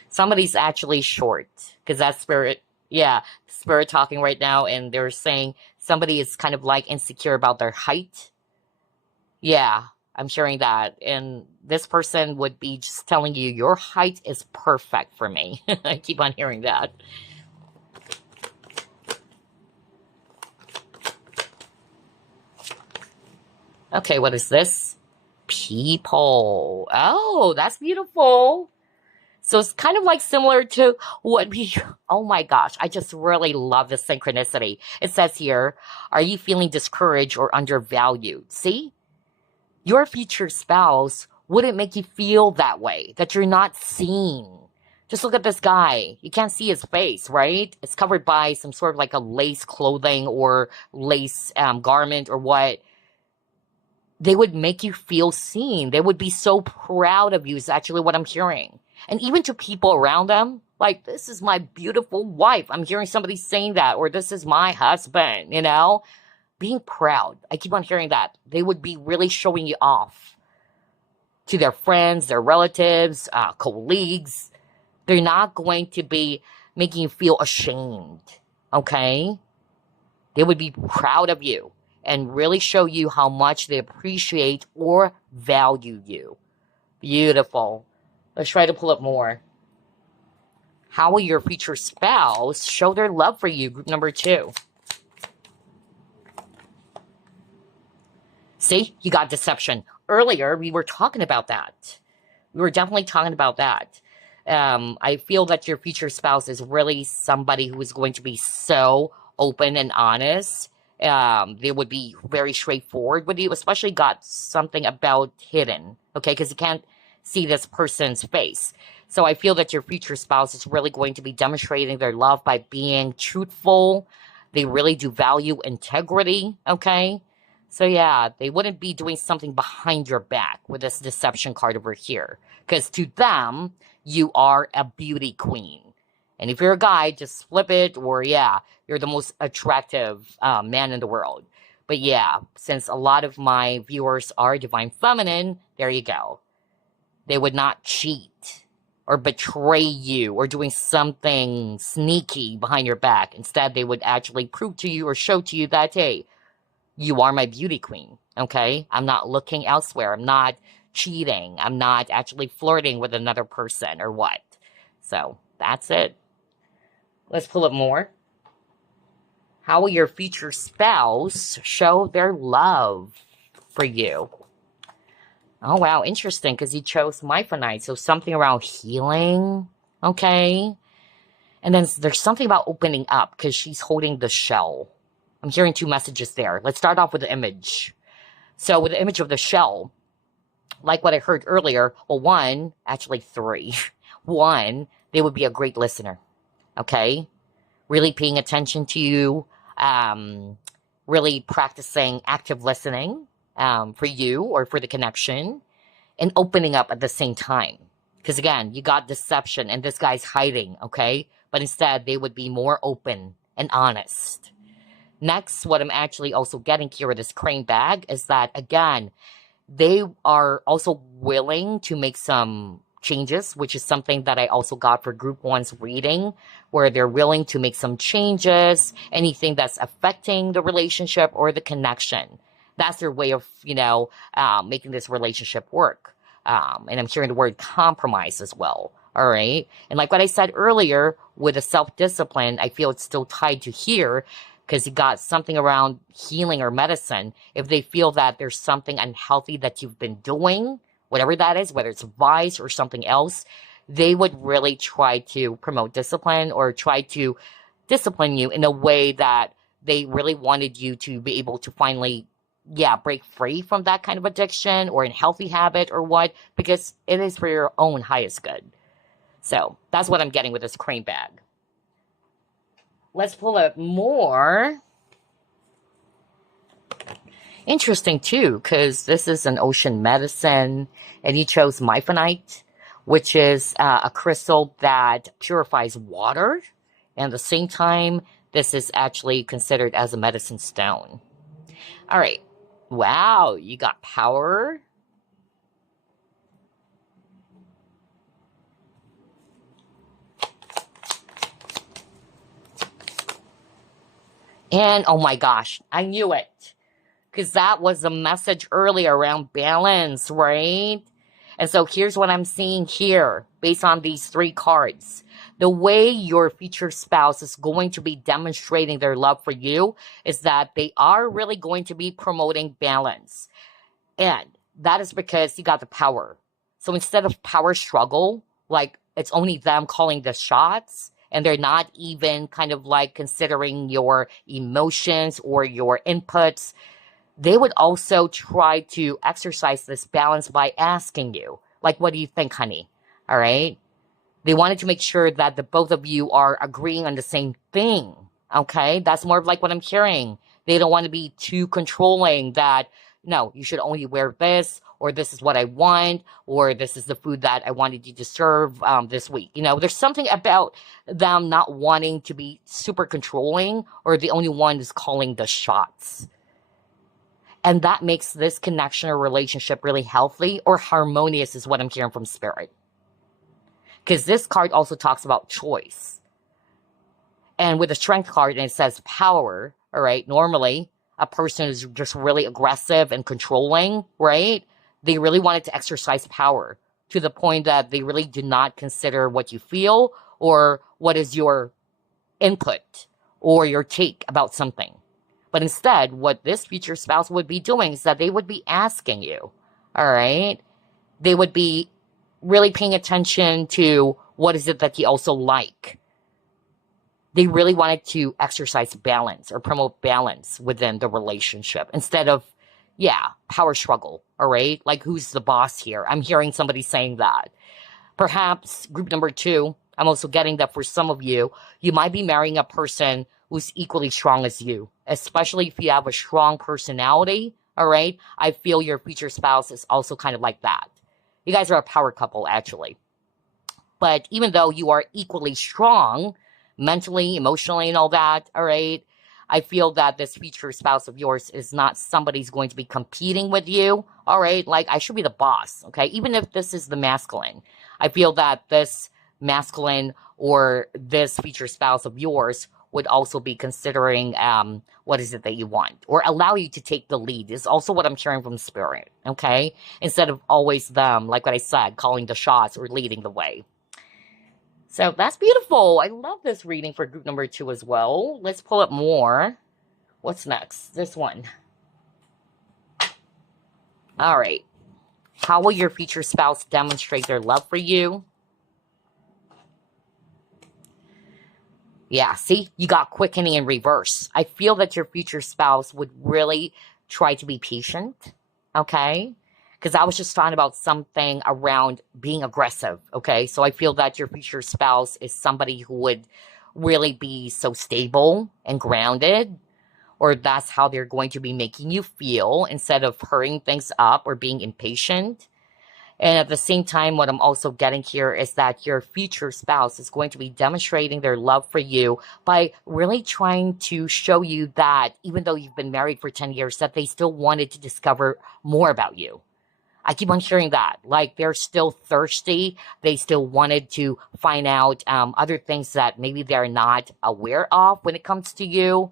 Somebody's actually short because that's Spirit. Yeah, Spirit talking right now, and they're saying somebody is kind of like insecure about their height. Yeah, I'm sharing that. And this person would be just telling you, your height is perfect for me. I keep on hearing that. Okay, what is this? People. Oh, that's beautiful. So it's kind of like similar to what we, oh my gosh, I just really love the synchronicity. It says here, are you feeling discouraged or undervalued? See, your future spouse wouldn't make you feel that way, that you're not seen. Just look at this guy. You can't see his face, right? It's covered by some sort of like a lace clothing or lace garment or what. They would make you feel seen. They would be so proud of you is actually what I'm hearing. And even to people around them, like, this is my beautiful wife. I'm hearing somebody saying that, or this is my husband, you know? Being proud. I keep on hearing that. They would be really showing you off to their friends, their relatives, colleagues. They're not going to be making you feel ashamed, okay? They would be proud of you and really show you how much they appreciate or value you. Beautiful. Let's try to pull up more. How will your future spouse show their love for you? Group number 2. See, you got deception. Earlier, we were talking about that. We were definitely talking about that. I feel that your future spouse is really somebody who is going to be so open and honest. They would be very straightforward with you, especially got something about hidden, okay? Because you can't see this person's face. So I feel that your future spouse is really going to be demonstrating their love by being truthful. They really do value integrity, okay? So yeah, they wouldn't be doing something behind your back with this deception card over here. Because to them, you are a beauty queen. And if you're a guy, just flip it, or yeah, you're the most attractive man in the world. But yeah, since a lot of my viewers are divine feminine, there you go. They would not cheat or betray you or doing something sneaky behind your back. Instead, they would actually prove to you or show to you that, hey, you are my beauty queen, okay? I'm not looking elsewhere. I'm not cheating. I'm not actually flirting with another person or what. So that's it. Let's pull up more. How will your future spouse show their love for you? Oh, wow. Interesting, because he chose Maifanite. So something around healing, okay? And then there's something about opening up, because she's holding the shell. I'm hearing 2 messages there. Let's start off with the image. So with the image of the shell, like what I heard earlier, well, 1, actually 3. 1, they would be a great listener, okay? Really paying attention to you, really practicing active listening for you or for the connection, and opening up at the same time. Because again, you got deception and this guy's hiding, okay? But instead, they would be more open and honest. Next, what I'm actually also getting here with this crane bag is that, again, they are also willing to make some changes, which is something that I also got for group 1's reading, where they're willing to make some changes, anything that's affecting the relationship or the connection. That's their way of, making this relationship work. And I'm hearing the word compromise as well. All right. And like what I said earlier, with the self-discipline, I feel it's still tied to here, because you got something around healing or medicine. If they feel that there's something unhealthy that you've been doing, whatever that is, whether it's vice or something else, they would really try to promote discipline or try to discipline you in a way that they really wanted you to be able to finally, break free from that kind of addiction or a healthy habit or what, because it is for your own highest good. So that's what I'm getting with this crane bag. Let's pull up more. Interesting too, because this is an ocean medicine, and he chose Maifanite, which is a crystal that purifies water. And at the same time, this is actually considered as a medicine stone. All right. Wow, you got power. And oh my gosh, I knew it. Because that was a message earlier around balance, right? And so here's what I'm seeing here based on these 3 cards. The way your future spouse is going to be demonstrating their love for you is that they are really going to be promoting balance. And that is because you got the power. So instead of power struggle, like it's only them calling the shots, and they're not even kind of like considering your emotions or your inputs, they would also try to exercise this balance by asking you, like, what do you think, honey? All right? They wanted to make sure that the both of you are agreeing on the same thing, okay? That's more of like what I'm hearing. They don't want to be too controlling that, no, you should only wear this, or this is what I want, or this is the food that I wanted you to serve this week. There's something about them not wanting to be super controlling, or the only one is calling the shots. And that makes this connection or relationship really healthy or harmonious is what I'm hearing from Spirit. Because this card also talks about choice. And with the Strength card, and it says power, all right, normally a person is just really aggressive and controlling, right? They really wanted to exercise power to the point that they really do not consider what you feel or what is your input or your take about something. But instead, what this future spouse would be doing is that they would be asking you, all right? They would be really paying attention to what is it that you also like. They really wanted to exercise balance or promote balance within the relationship instead of, power struggle, all right? Like, who's the boss here? I'm hearing somebody saying that. Perhaps group number 2, I'm also getting that for some of you, you might be marrying a person who's equally strong as you, especially if you have a strong personality, all right? I feel your future spouse is also kind of like that. You guys are a power couple, actually. But even though you are equally strong, mentally, emotionally, and all that, all right, I feel that this future spouse of yours is not somebody who's going to be competing with you, all right? Like, I should be the boss, okay? Even if this is the masculine, I feel that this masculine or this future spouse of yours would also be considering what is it that you want or allow you to take the lead is also what I'm hearing from spirit, okay? Instead of always them, like what I said, calling the shots or leading the way. So that's beautiful. I love this reading for group number 2 as well. Let's pull up more. What's next? This one. All right. How will your future spouse demonstrate their love for you? Yeah, see, you got quickening in reverse. I feel that your future spouse would really try to be patient, okay? Because I was just talking about something around being aggressive, okay? So I feel that your future spouse is somebody who would really be so stable and grounded, or that's how they're going to be making you feel instead of hurrying things up or being impatient. And at the same time, what I'm also getting here is that your future spouse is going to be demonstrating their love for you by really trying to show you that even though you've been married for 10 years, that they still wanted to discover more about you. I keep on hearing that. Like, they're still thirsty. They still wanted to find out other things that maybe they're not aware of when it comes to you.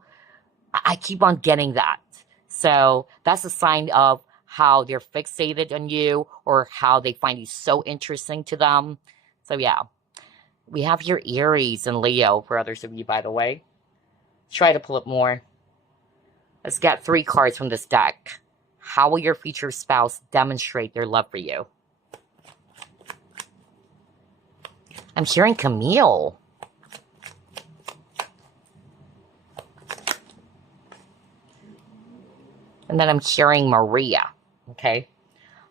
I keep on getting that. So that's a sign of how they're fixated on you or how they find you so interesting to them. So yeah, we have your Aries and Leo for others of you, by the way. Try to pull up more. Let's get 3 cards from this deck. How will your future spouse demonstrate their love for you? I'm hearing Camille. And then I'm hearing Maria. Okay.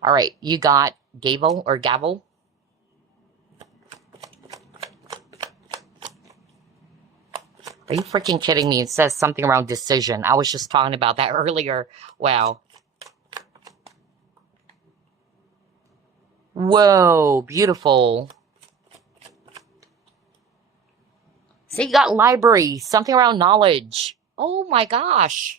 All right. You got gavel or gavel. Are you freaking kidding me? It says something around decision. I was just talking about that earlier. Wow. Whoa. Beautiful. So you got library. Something around knowledge. Oh my gosh.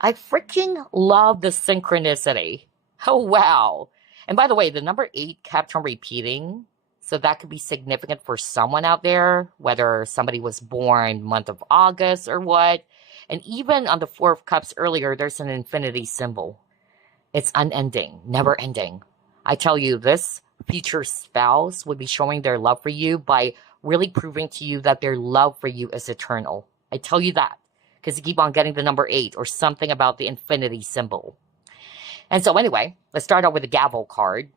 I freaking love the synchronicity. Oh, wow. And by the way, the number 8 kept on repeating. So that could be significant for someone out there, whether somebody was born month of August or what. And even on the 4 of Cups earlier, there's an infinity symbol. It's unending, never ending. I tell you, this future spouse would be showing their love for you by really proving to you that their love for you is eternal. I tell you that. Because you keep on getting the number 8 or something about the infinity symbol. And so anyway, let's start out with the gavel card.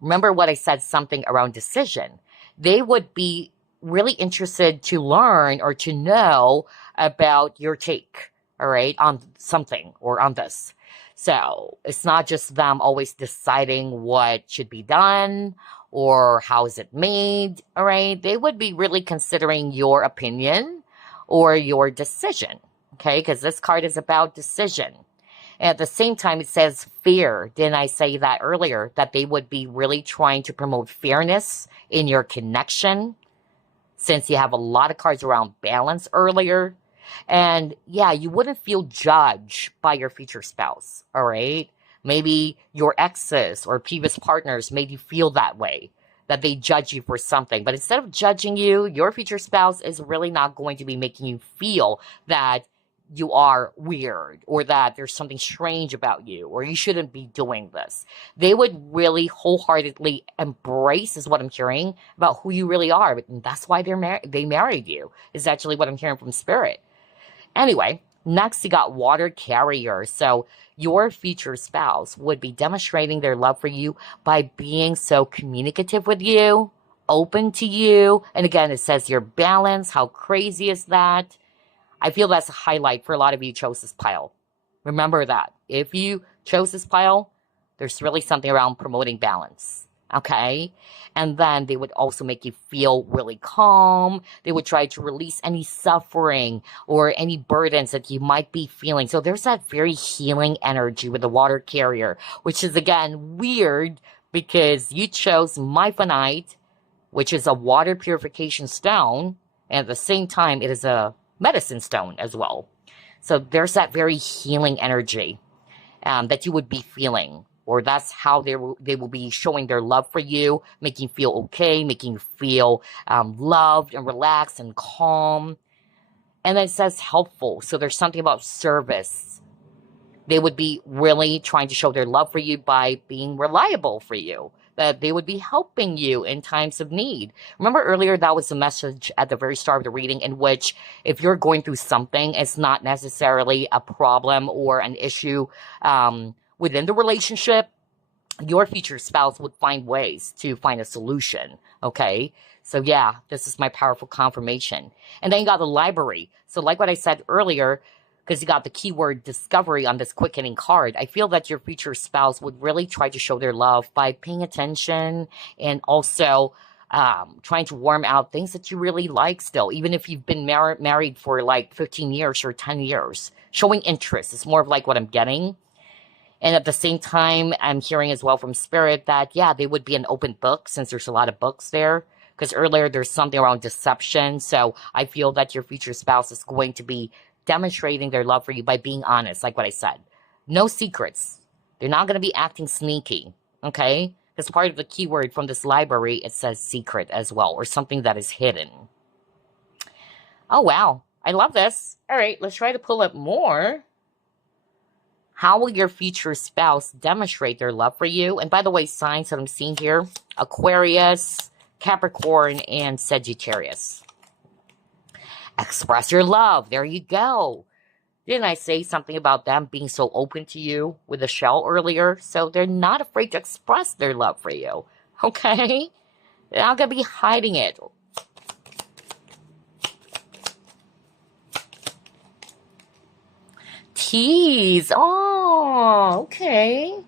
Remember what I said, something around decision. They would be really interested to learn or to know about your take, all right, on something or on this. So it's not just them always deciding what should be done or how is it made, all right? They would be really considering your opinion or your decision, okay? Because this card is about decision. And at the same time, it says fear. Didn't I say that earlier? That they would be really trying to promote fairness in your connection, since you have a lot of cards around balance earlier. And yeah, you wouldn't feel judged by your future spouse, all right? Maybe your exes or previous partners made you feel that way, that they judge you for something. But instead of judging you, your future spouse is really not going to be making you feel that you are weird, or that there's something strange about you, or you shouldn't be doing this. They would really wholeheartedly embrace, is what I'm hearing, about who you really are. And that's why they married you, is actually what I'm hearing from Spirit. Anyway, next you got water carrier. So your future spouse would be demonstrating their love for you by being so communicative with you, open to you. And again, it says you're balanced. How crazy is that? I feel that's a highlight for a lot of you chose this pile. Remember that. If you chose this pile, there's really something around promoting balance. Okay? And then they would also make you feel really calm. They would try to release any suffering or any burdens that you might be feeling. So there's that very healing energy with the water carrier, which is again weird because you chose Maifanite, which is a water purification stone, and at the same time, it is a medicine stone as well. So there's that very healing energy that you would be feeling, or that's how they will be showing their love for you, making you feel okay, making you feel loved and relaxed and calm. And then it says helpful. So there's something about service. They would be really trying to show their love for you by being reliable for you, that they would be helping you in times of need. Remember earlier, that was the message at the very start of the reading, in which if you're going through something, it's not necessarily a problem or an issue within the relationship. Your future spouse would find ways to find a solution, okay? So yeah, this is my powerful confirmation. And then you got the library. So like what I said earlier, because you got the keyword discovery on this quick hitting card, I feel that your future spouse would really try to show their love by paying attention and also trying to warm out things that you really like still, even if you've been married for like 15 years or 10 years. Showing interest is more of like what I'm getting. And at the same time, I'm hearing as well from Spirit that, yeah, they would be an open book since there's a lot of books there. Because earlier there's something around deception. So I feel that your future spouse is going to be demonstrating their love for you by being honest, like what I said. No secrets. They're not going to be acting sneaky, okay? Because part of the keyword from this library, it says secret as well, or something that is hidden. Oh, wow. I love this. All right, let's try to pull up more. How will your future spouse demonstrate their love for you? And by the way, signs that I'm seeing here, Aquarius, Capricorn, and Sagittarius. Express your love. There you go. Didn't I say something about them being so open to you with the shell earlier? So they're not afraid to express their love for you. Okay? They're not going to be hiding it. Tease. Oh, okay.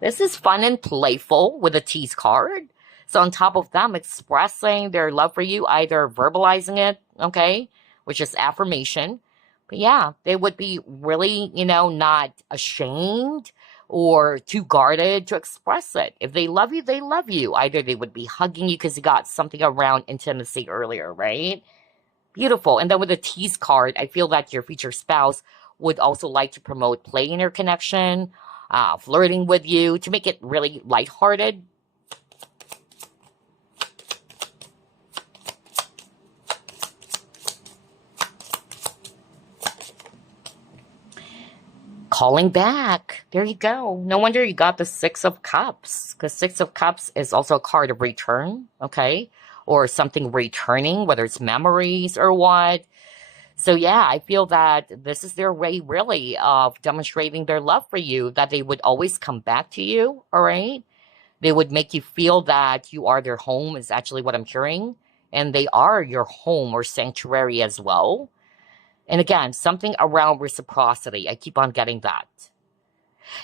This is fun and playful with a tease card. So on top of them expressing their love for you, either verbalizing it, okay, which is affirmation. But yeah, they would be really, not ashamed or too guarded to express it. If they love you, they love you. Either they would be hugging you because you got something around intimacy earlier, right? Beautiful. And then with the tease card, I feel that your future spouse would also like to promote play in your connection, flirting with you to make it really lighthearted. Calling back. There you go. No wonder you got the Six of Cups, because Six of Cups is also a card of return, okay? Or something returning, whether it's memories or what. So yeah, I feel that this is their way really of demonstrating their love for you, that they would always come back to you, all right? They would make you feel that you are their home, is actually what I'm hearing. And they are your home or sanctuary as well. And again, something around reciprocity. I keep on getting that.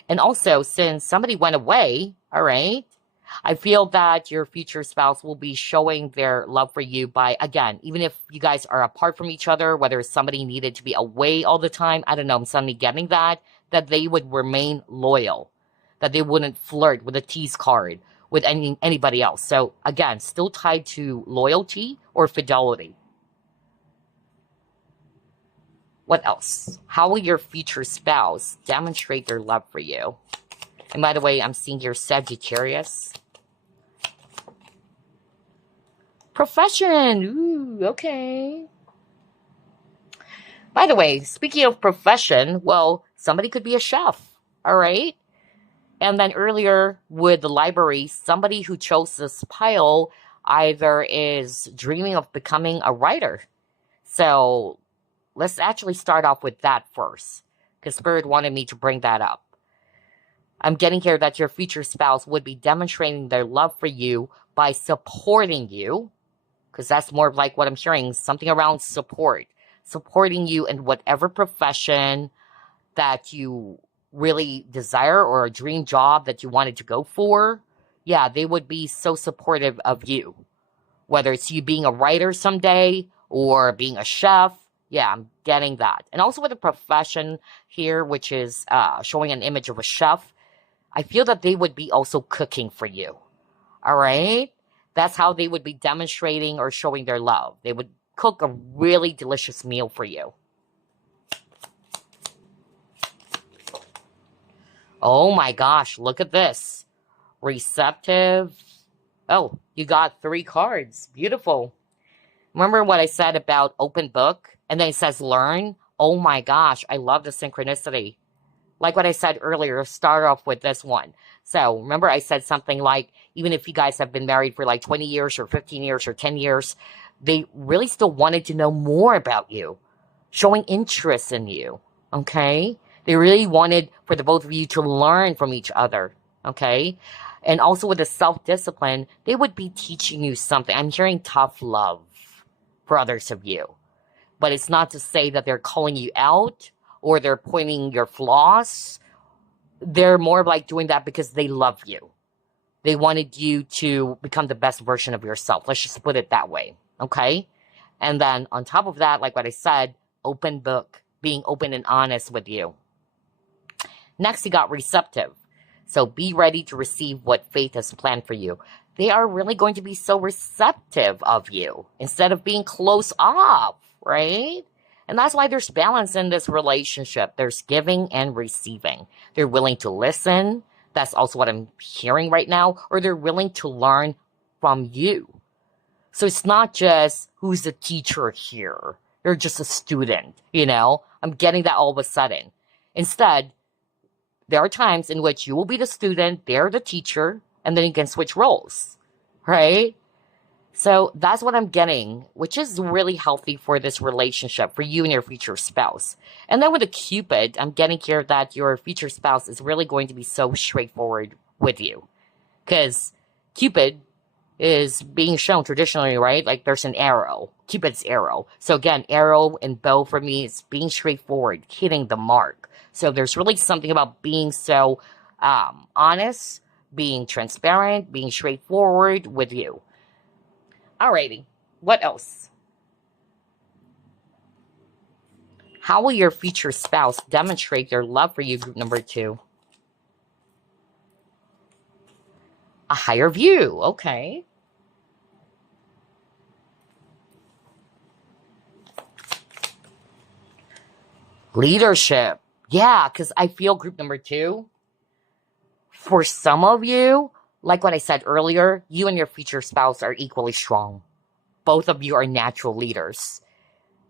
And also, since somebody went away, all right, I feel that your future spouse will be showing their love for you by, again, even if you guys are apart from each other, whether somebody needed to be away all the time, I don't know, I'm suddenly getting that they would remain loyal, that they wouldn't flirt with a tease card with anybody else. So again, still tied to loyalty or fidelity. What else? How will your future spouse demonstrate their love for you? And by the way, I'm seeing here Sagittarius. Profession. Ooh, okay. By the way, speaking of profession, well, somebody could be a chef, all right? And then earlier with the library, somebody who chose this pile either is dreaming of becoming a writer. So let's actually start off with that first, because Spirit wanted me to bring that up. I'm getting here that your future spouse would be demonstrating their love for you by supporting you, because that's more like what I'm hearing, something around support, supporting you in whatever profession that you really desire or a dream job that you wanted to go for. Yeah, they would be so supportive of you, whether it's you being a writer someday or being a chef. Yeah, I'm getting that. And also with a profession here, which is showing an image of a chef, I feel that they would be also cooking for you. All right? That's how they would be demonstrating or showing their love. They would cook a really delicious meal for you. Oh my gosh, look at this. Receptive. Oh, you got 3 cards. Beautiful. Remember what I said about open book? And then it says learn. Oh my gosh, I love the synchronicity. Like what I said earlier, start off with this one. So remember I said something like, even if you guys have been married for like 20 years or 15 years or 10 years, they really still wanted to know more about you, showing interest in you, okay? They really wanted for the both of you to learn from each other, okay? And also with the self-discipline, they would be teaching you something. I'm hearing tough love for others of you. But it's not to say that they're calling you out or they're pointing your flaws. They're more like doing that because they love you. They wanted you to become the best version of yourself. Let's just put it that way, okay? And then on top of that, like what I said, open book, being open and honest with you. Next, you got receptive. So be ready to receive what fate has planned for you. They are really going to be so receptive of you instead of being close off, right? And that's why there's balance in this relationship. There's giving and receiving. They're willing to listen. That's also what I'm hearing right now. Or they're willing to learn from you. So it's not just who's the teacher here. You're just a student, you know? I'm getting that all of a sudden. Instead, there are times in which you will be the student, they're the teacher, and then you can switch roles, right? So that's what I'm getting, which is really healthy for this relationship, for you and your future spouse. And then with the Cupid, I'm getting here that your future spouse is really going to be so straightforward with you. Because Cupid is being shown traditionally, right? Like there's an arrow, Cupid's arrow. So again, arrow and bow for me is being straightforward, hitting the mark. So there's really something about being so honest, being transparent, being straightforward with you. Alrighty, what else? How will your future spouse demonstrate their love for you, group number 2? A higher view, okay. Leadership. Yeah, because I feel group number 2, for some of you, like what I said earlier, you and your future spouse are equally strong. Both of you are natural leaders.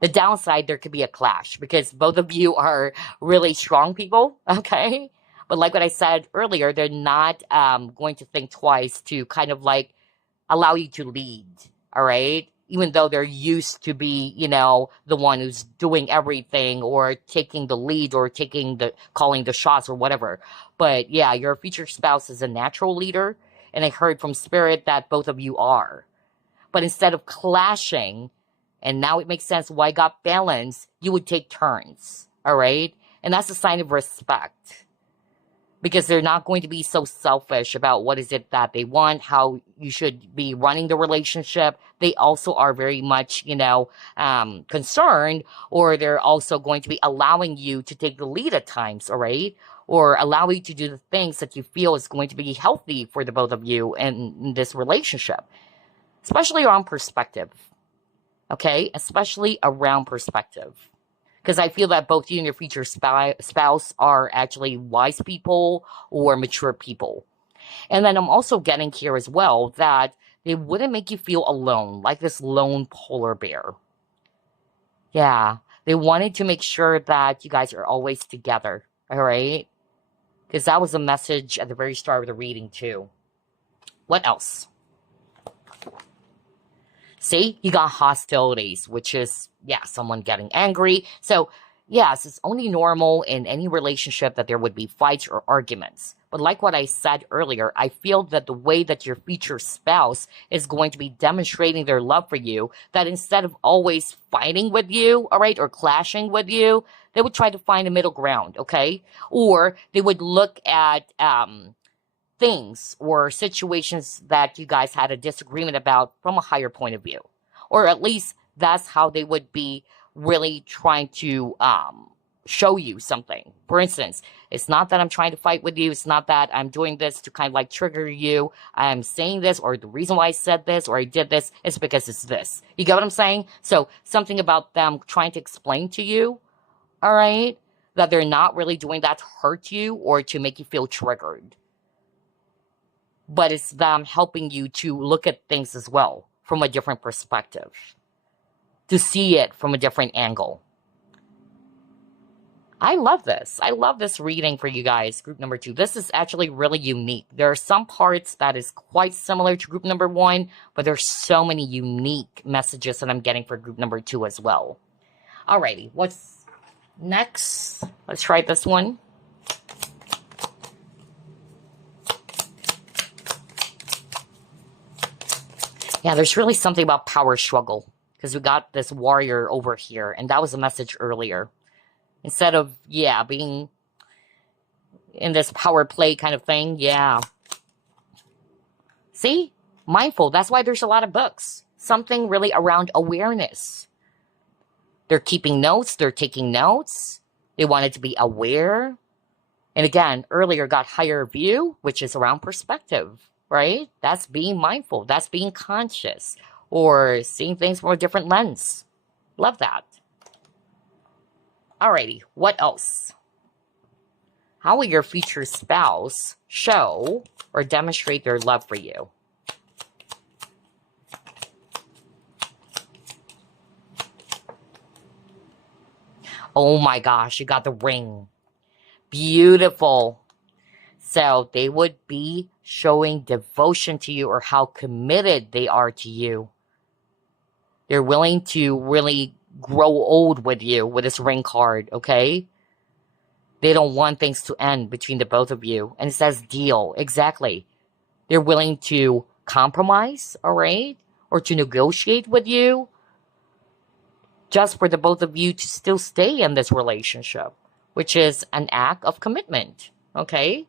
The downside, there could be a clash because both of you are really strong people, okay? But like what I said earlier, they're not going to think twice to kind of like allow you to lead, all right? Even though they're used to be, you know, the one who's doing everything or taking the lead or calling the shots or whatever. But yeah, your future spouse is a natural leader. And I heard from Spirit that both of you are. But instead of clashing, and now it makes sense why I got balance, you would take turns, all right? And that's a sign of respect. Because they're not going to be so selfish about what is it that they want, how you should be running the relationship. They also are very much, you know, concerned, or they're also going to be allowing you to take the lead at times, all right? Or allow you to do the things that you feel is going to be healthy for the both of you in this relationship. Especially around perspective, okay? Especially around perspective. Because I feel that both you and your future spouse are actually wise people or mature people. And then I'm also getting here as well that they wouldn't make you feel alone, like this lone polar bear. Yeah. They wanted to make sure that you guys are always together, all right? Because that was a message at the very start of the reading too. What else? See, you got hostilities, which is, yeah, someone getting angry. So, yes, it's only normal in any relationship that there would be fights or arguments. But like what I said earlier, I feel that the way that your future spouse is going to be demonstrating their love for you, that instead of always fighting with you, all right, or clashing with you, they would try to find a middle ground, okay? Or they would look at things or situations that you guys had a disagreement about from a higher point of view. Or at least that's how they would be really trying to show you something. For instance, it's not that I'm trying to fight with you. It's not that I'm doing this to kind of like trigger you. I'm saying this, or the reason why I said this or I did this is because it's this. You get what I'm saying? So something about them trying to explain to you, all right, that they're not really doing that to hurt you or to make you feel triggered, but it's them helping you to look at things as well from a different perspective, to see it from a different angle. I love this. I love this reading for you guys, group number 2. This is actually really unique. There are some parts that is quite similar to group number 1, but there's so many unique messages that I'm getting for group number 2 as well. Alrighty, what's next? Let's try this one. Yeah, there's really something about power struggle, because we got this warrior over here, and that was a message earlier. Instead of, yeah, being in this power play kind of thing, yeah. See? Mindful. That's why there's a lot of books. Something really around awareness. They're keeping notes. They're taking notes. They wanted to be aware. And again, earlier got higher view, which is around perspective. Right? That's being mindful. That's being conscious. Or seeing things from a different lens. Love that. Alrighty, what else? How will your future spouse show or demonstrate their love for you? Oh my gosh, you got the ring. Beautiful. So they would be showing devotion to you or how committed they are to you. They're willing to really grow old with you with this ring card, okay? They don't want things to end between the both of you. And it says deal. Exactly. They're willing to compromise, all right? Or to negotiate with you just for the both of you to still stay in this relationship, which is an act of commitment, okay?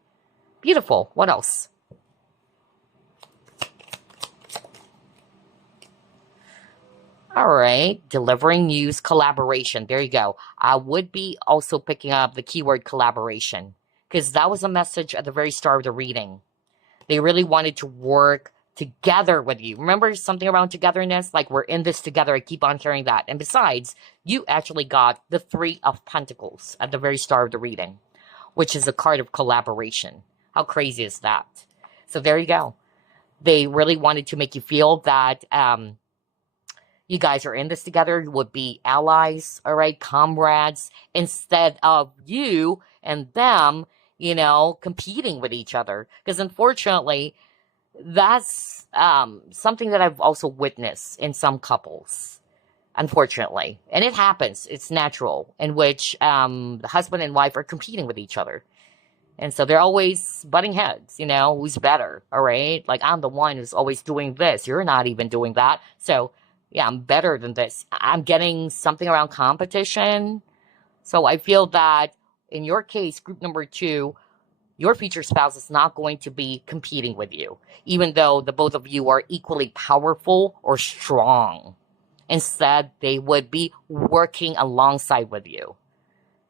Beautiful. What else? All right. Delivering news, collaboration. There you go. I would be also picking up the keyword collaboration, because that was a message at the very start of the reading. They really wanted to work together with you. Remember something around togetherness? Like, we're in this together. I keep on hearing that. And besides, you actually got the 3 of Pentacles at the very start of the reading, which is a card of collaboration. How crazy is that? So there you go. They really wanted to make you feel that you guys are in this together. You would be allies, all right, comrades, instead of you and them, you know, competing with each other. Because unfortunately, that's something that I've also witnessed in some couples, unfortunately. And it happens. It's natural, in which the husband and wife are competing with each other. And so they're always butting heads, you know, who's better, all right? Like, I'm the one who's always doing this. You're not even doing that. So, yeah, I'm better than this. I'm getting something around competition. So I feel that in your case, group number 2, your future spouse is not going to be competing with you, even though the both of you are equally powerful or strong. Instead, they would be working alongside with you.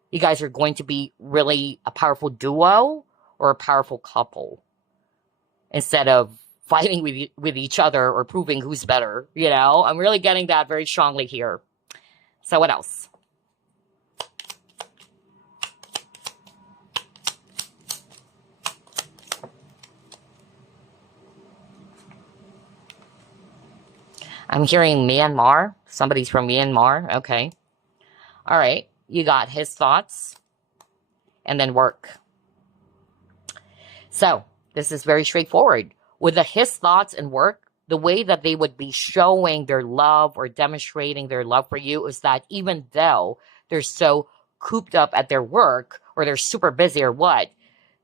You guys are going to be really a powerful duo or a powerful couple, instead of fighting with each other or proving who's better. You know, I'm really getting that very strongly here. So what else? I'm hearing Myanmar. Somebody's from Myanmar. Okay. All right, you got his thoughts and then work. So this is very straightforward. With his thoughts and work, the way that they would be showing their love or demonstrating their love for you is that even though they're so cooped up at their work or they're super busy or what,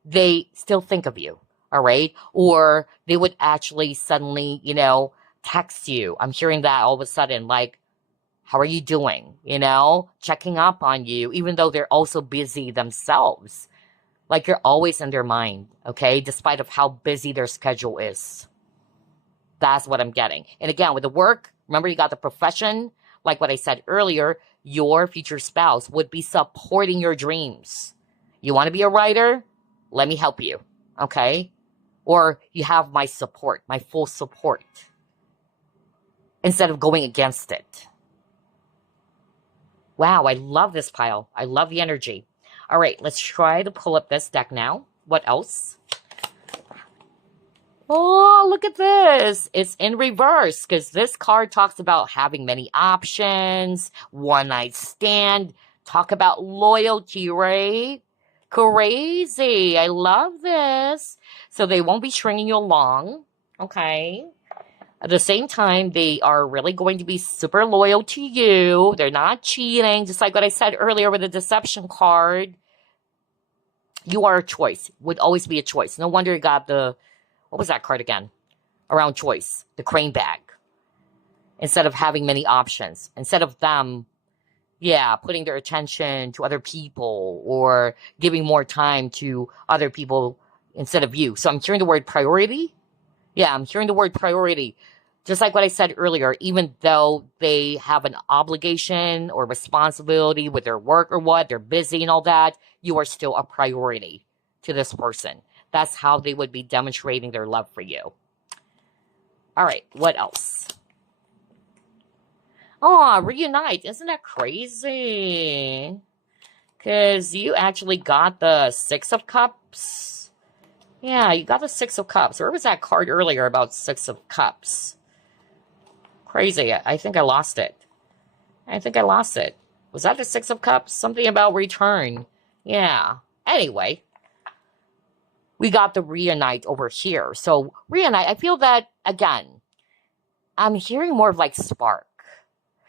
they still think of you, all right? Or they would actually suddenly, text you. I'm hearing that all of a sudden, like, how are you doing? Checking up on you, even though they're also busy themselves. Like you're always in their mind, okay? Despite of how busy their schedule is. That's what I'm getting. And again, with the work, remember you got the profession. Like what I said earlier, your future spouse would be supporting your dreams. You want to be a writer? Let me help you, okay? Or you have my support, my full support, instead of going against it. Wow, I love this pile. I love the energy. All right, let's try to pull up this deck now. What else? Oh, look at this. It's in reverse because this card talks about having many options, one night stand, talk about loyalty, right? Crazy. I love this. So they won't be stringing you along, okay? At the same time, they are really going to be super loyal to you. They're not cheating, just like what I said earlier with the deception card. You are a choice. Would always be a choice. No wonder you got the, what was that card again? Around choice, the crane bag. Instead of having many options. Instead of them, putting their attention to other people or giving more time to other people instead of you. So I'm hearing the word priority. Yeah, I'm hearing the word priority. Just like what I said earlier, even though they have an obligation or responsibility with their work or what, they're busy and all that, you are still a priority to this person. That's how they would be demonstrating their love for you. All right, what else? Oh, reunite. Isn't that crazy? Because you actually got the Six of Cups. Yeah, you got the Six of Cups. Where was that card earlier about Six of Cups? Crazy. I think I lost it. Was that the Six of Cups? Something about return. Yeah. Anyway, we got the reunite over here. So reunite, I feel that, again, I'm hearing more of like spark.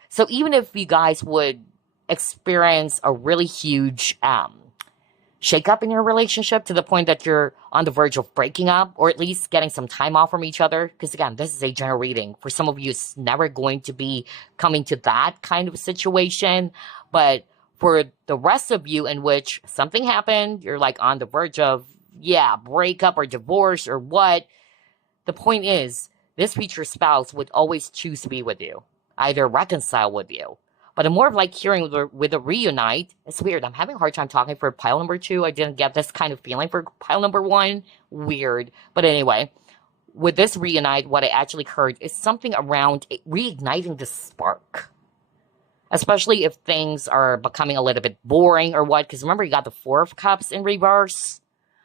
So even if you guys would experience a really huge shake-up in your relationship to the point that you're on the verge of breaking up, or at least getting some time off from each other, because again, this is a general reading. For some of you, it's never going to be coming to that kind of situation. But for the rest of you in which something happened, you're like on the verge of, breakup or divorce or what, the point is, this future spouse would always choose to be with you, either reconcile with you. But I'm more of like hearing with a reunite. It's weird. I'm having a hard time talking for pile number 2. I didn't get this kind of feeling for pile number 1. Weird. But anyway, with this reunite, what I actually heard is something around reigniting the spark. Especially if things are becoming a little bit boring or what. Because remember, you got the Four of Cups in reverse.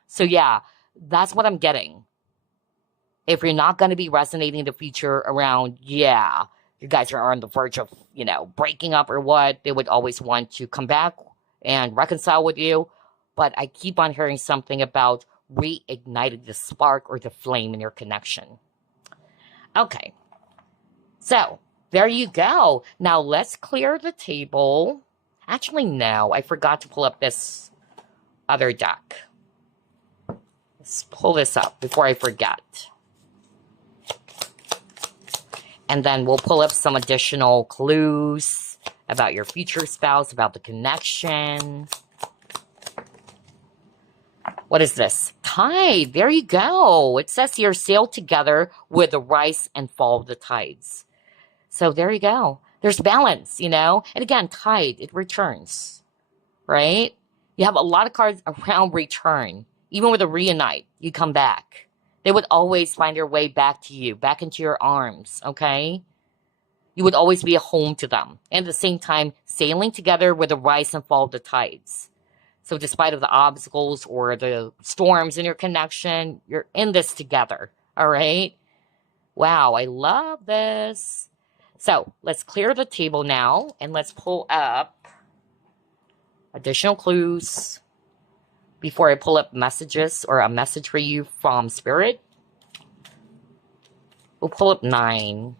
So yeah, that's what I'm getting. If you're not going to be resonating in the future around, you guys are on the verge of, breaking up or what, they would always want to come back and reconcile with you. But I keep on hearing something about reigniting the spark or the flame in your connection. Okay. So, there you go. Now, let's clear the table. Actually, no. I forgot to pull up this other deck. Let's pull this up before I forget. And then we'll pull up some additional clues about your future spouse, about the connection. What is this? Tide. There you go. It says here, sail together with the rise and fall of the tides. So there you go. There's balance, And again, tide, it returns, right? You have a lot of cards around return. Even with a reunite, you come back. They would always find their way back to you, back into your arms, okay? You would always be a home to them. And at the same time, sailing together with the rise and fall of the tides. So despite of the obstacles or the storms in your connection, you're in this together, all right? Wow, I love this. So let's clear the table now, and let's pull up additional clues before I pull up messages or a message for you from Spirit. We'll pull up 9.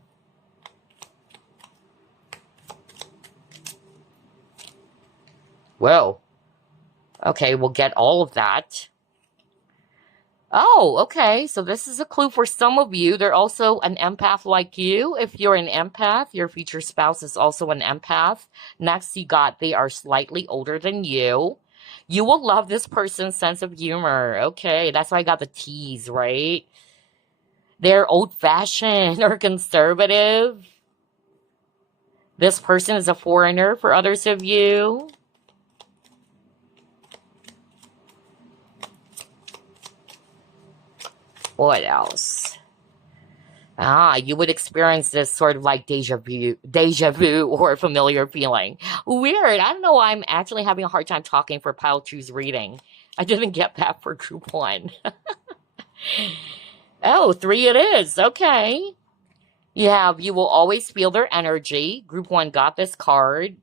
Whoa. Okay, we'll get all of that. Oh, okay. So this is a clue for some of you. They're also an empath like you. If you're an empath, your future spouse is also an empath. Next, you got they are slightly older than you. You will love this person's sense of humor. Okay, that's why I got the T's, right? They're old-fashioned or conservative. This person is a foreigner for others of you. What else? You would experience this sort of like deja vu or familiar feeling. Weird. I don't know why I'm actually having a hard time talking for Pile 2's reading. I didn't get that for Group 1. Oh, 3 it is. Okay. You will always feel their energy. Group 1 got this card.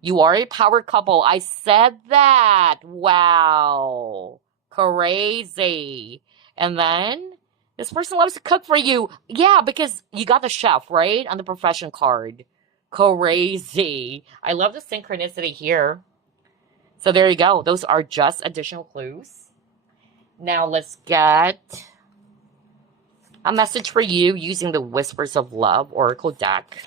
You are a power couple. I said that. Wow. Crazy. And then, this person loves to cook for you. Yeah, because you got the chef, right? On the profession card. Crazy. I love the synchronicity here. So there you go. Those are just additional clues. Now let's get a message for you using the Whispers of Love Oracle deck.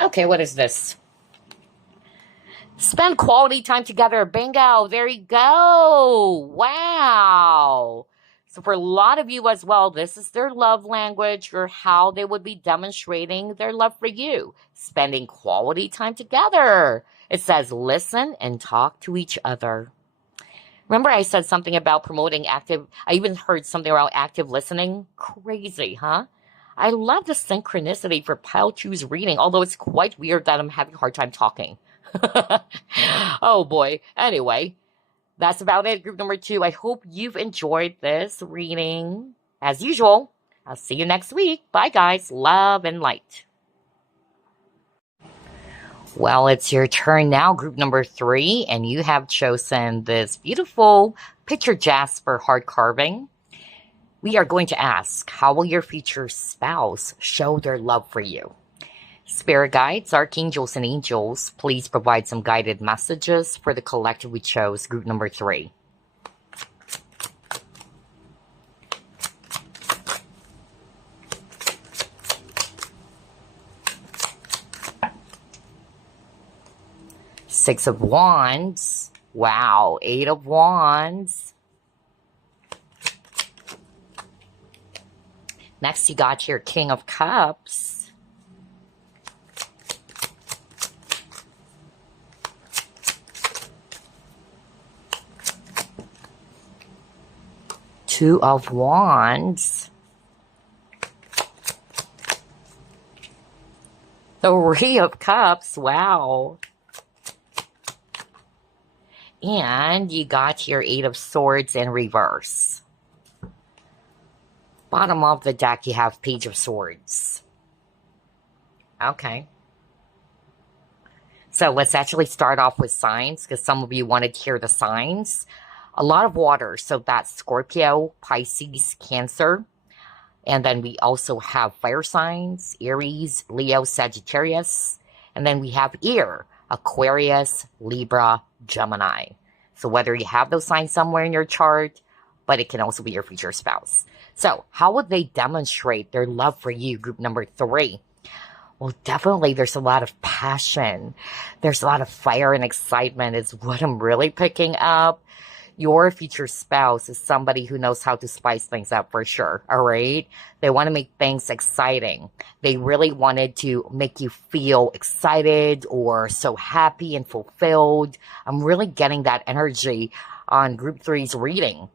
Okay, what is this? Spend quality time together. Bingo. There you go. Wow. So for a lot of you as well, this is their love language or how they would be demonstrating their love for you. Spending quality time together. It says listen and talk to each other. Remember I said something about promoting active, I even heard something about active listening. Crazy, huh? I love the synchronicity for Pile 2's reading, although it's quite weird that I'm having a hard time talking. Oh boy. Anyway, that's about it. Group number 2. I hope you've enjoyed this reading. As usual, I'll see you next week. Bye guys. Love and light. Well, it's your turn now, group number 3, and you have chosen this beautiful picture Jaqsper heart carving. We are going to ask, how will your future spouse show their love for you? Spirit guides, archangels, and angels, please provide some guided messages for the collective we chose, group number 3. Six of Wands. Wow, 8 of Wands. Next, you got your King of Cups. Two of Wands. Three of Cups. Wow. And you got your 8 of Swords in reverse. Bottom of the deck, you have Page of Swords. Okay. So let's actually start off with signs, because some of you wanted to hear the signs. A lot of water, so that's Scorpio, Pisces, Cancer. And then we also have fire signs, Aries, Leo, Sagittarius. And then we have air, Aquarius, Libra, Gemini. So whether you have those signs somewhere in your chart, but it can also be your future spouse. So how would they demonstrate their love for you, group number 3? Well, definitely there's a lot of passion. There's a lot of fire and excitement is what I'm really picking up. Your future spouse is somebody who knows how to spice things up for sure, all right? They want to make things exciting. They really wanted to make you feel excited or so happy and fulfilled. I'm really getting that energy on Group 3's reading.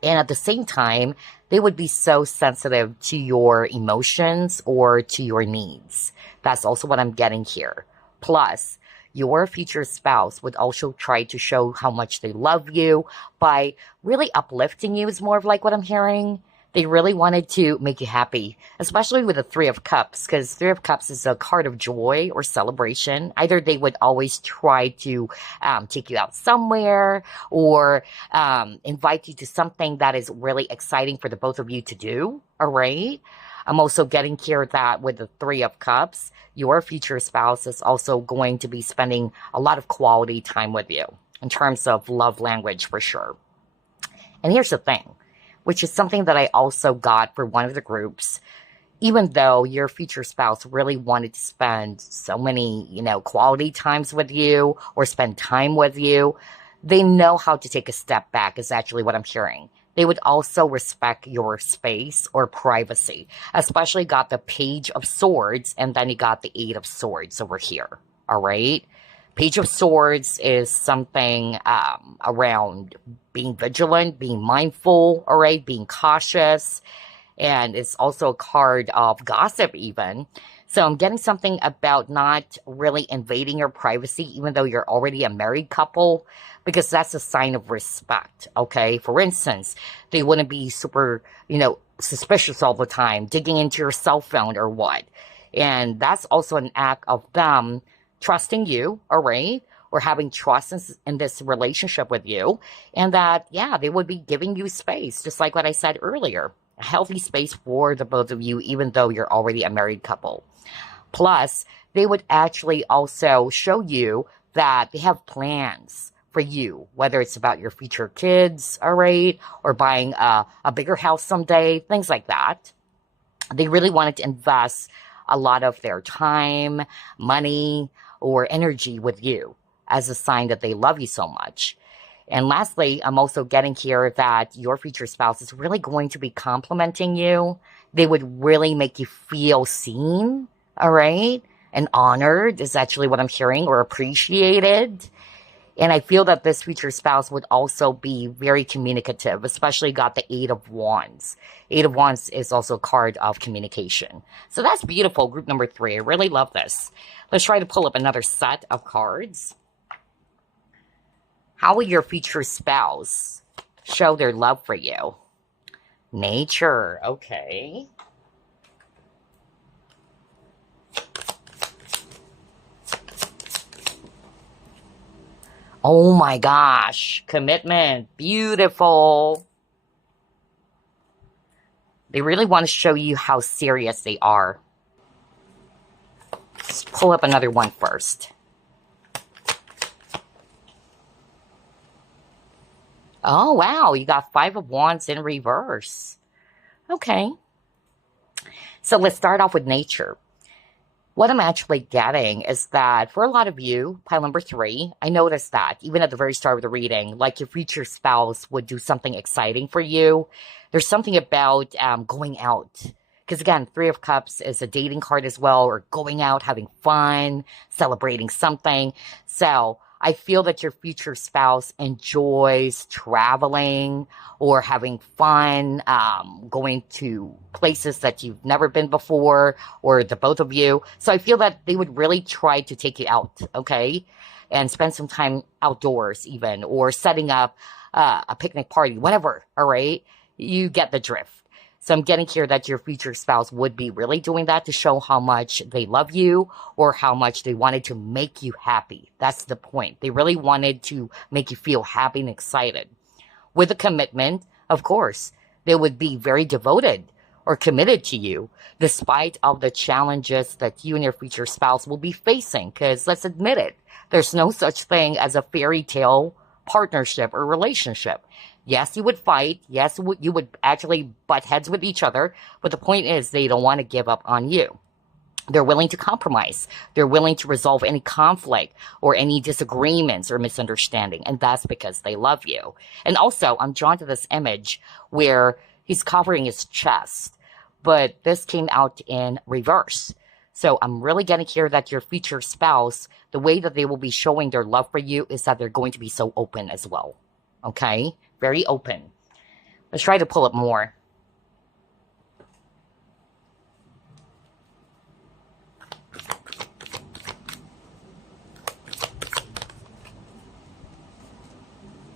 And at the same time, they would be so sensitive to your emotions or to your needs. That's also what I'm getting here. Plus, your future spouse would also try to show how much they love you by really uplifting you is more of like what I'm hearing. They really wanted to make you happy, especially with the Three of Cups, because Three of Cups is a card of joy or celebration. Either they would always try to take you out somewhere or invite you to something that is really exciting for the both of you to do, all right? I'm also getting here that with the Three of Cups, your future spouse is also going to be spending a lot of quality time with you in terms of love language for sure. And here's the thing, which is something that I also got for one of the groups. Even though your future spouse really wanted to spend so many, quality times with you or spend time with you, they know how to take a step back is actually what I'm hearing. They would also respect your space or privacy, especially got the Page of Swords and then you got the Eight of Swords over here. All right. Page of Swords is something around being vigilant, being mindful, all right, being cautious. And it's also a card of gossip even. So I'm getting something about not really invading your privacy, even though you're already a married couple, because that's a sign of respect, okay? For instance, they wouldn't be super, suspicious all the time, digging into your cell phone or what. And that's also an act of them trusting you, all right? Or having trust in this relationship with you. And that, yeah, they would be giving you space, just like what I said earlier. A healthy space for the both of you, even though you're already a married couple. Plus, they would actually also show you that they have plans for you, whether it's about your future kids, all right, or buying a bigger house someday, things like that. They really wanted to invest a lot of their time, money, or energy with you as a sign that they love you so much. And lastly, I'm also getting here that your future spouse is really going to be complimenting you. They would really make you feel seen, all right? And honored is actually what I'm hearing, or appreciated. And I feel that this future spouse would also be very communicative, especially got the Eight of Wands. Eight of Wands is also a card of communication. So that's beautiful, group number 3. I really love this. Let's try to pull up another set of cards. How will your future spouse show their love for you? Nature, okay. Oh my gosh, commitment, beautiful. They really want to show you how serious they are. Let's pull up another one first. Oh, wow, you got Five of Wands in reverse. Okay. So let's start off with nature. What I'm actually getting is that for a lot of you, pile number 3, I noticed that even at the very start of the reading, like your future spouse would do something exciting for you. There's something about going out. Because again, Three of Cups is a dating card as well, or going out, having fun, celebrating something. So I feel that your future spouse enjoys traveling or having fun, going to places that you've never been before, or the both of you. So I feel that they would really try to take you out, okay? And spend some time outdoors even, or setting up a picnic party, whatever, all right? You get the drift. So I'm getting here that your future spouse would be really doing that to show how much they love you or how much they wanted to make you happy. That's the point. They really wanted to make you feel happy and excited. With a commitment, of course, they would be very devoted or committed to you, despite of the challenges that you and your future spouse will be facing. Because let's admit it, there's no such thing as a fairy tale partnership or relationship. Yes, you would fight. Yes, you would actually butt heads with each other. But the point is they don't want to give up on you. They're willing to compromise. They're willing to resolve any conflict or any disagreements or misunderstanding. And that's because they love you. And also, I'm drawn to this image where he's covering his chest. But this came out in reverse. So I'm really getting here that your future spouse, the way that they will be showing their love for you is that they're going to be so open as well. Okay? Very open. Let's try to pull up more.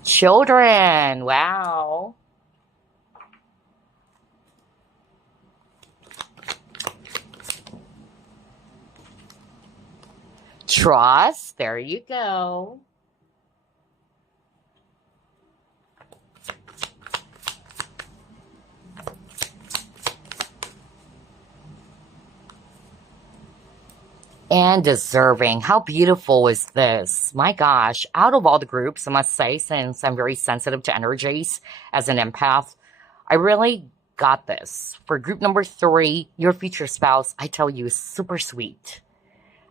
Children. Wow. Trust. There you go. And deserving. How beautiful is this? My gosh, out of all the groups, I must say, since I'm very sensitive to energies as an empath, I really got this. For group number 3, your future spouse, I tell you, is super sweet.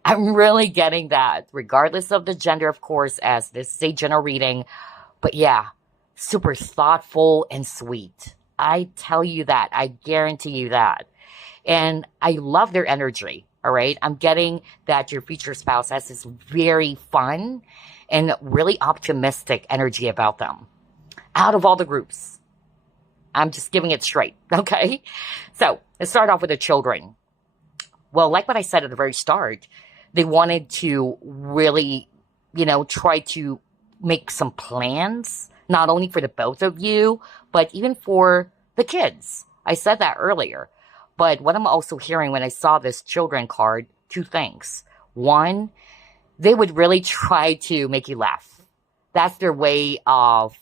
I'm really getting that, regardless of the gender, of course, as this is a general reading. But yeah, super thoughtful and sweet. I tell you that. I guarantee you that. And I love their energy. All right. I'm getting that your future spouse has this very fun and really optimistic energy about them. Out of all the groups, I'm just giving it straight. Okay. So let's start off with the children. Well, like what I said at the very start, they wanted to really, try to make some plans, not only for the both of you, but even for the kids. I said that earlier. But what I'm also hearing when I saw this children card, 2 things. One, they would really try to make you laugh. That's their way of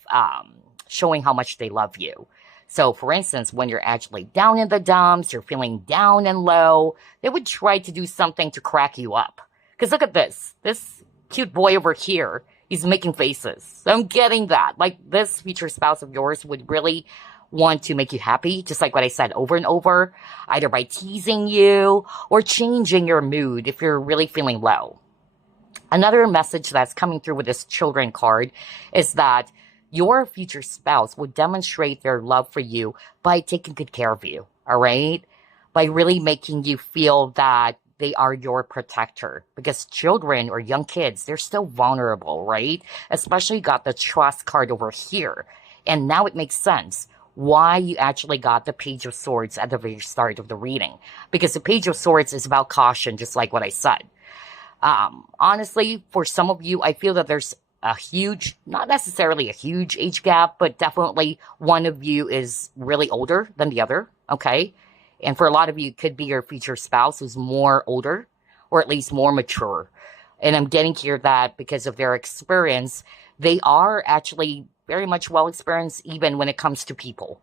showing how much they love you. So, for instance, when you're actually down in the dumps, you're feeling down and low, they would try to do something to crack you up. Because look at this. This cute boy over here, he's making faces. So I'm getting that. Like, this future spouse of yours would really want to make you happy, just like what I said over and over, either by teasing you or changing your mood if you're really feeling low. Another message that's coming through with this children card is that your future spouse will demonstrate their love for you by taking good care of you, all right? By really making you feel that they are your protector. Because children or young kids, they're still vulnerable, right? Especially got the trust card over here. And now it makes sense why you actually got the Page of Swords at the very start of the reading. Because the Page of Swords is about caution, just like what I said. Honestly, for some of you, I feel that there's a huge, not necessarily a huge age gap, but definitely one of you is really older than the other, okay? And for a lot of you, it could be your future spouse who's more older, or at least more mature. And I'm getting here that because of their experience, they are actually very much well experienced even when it comes to people.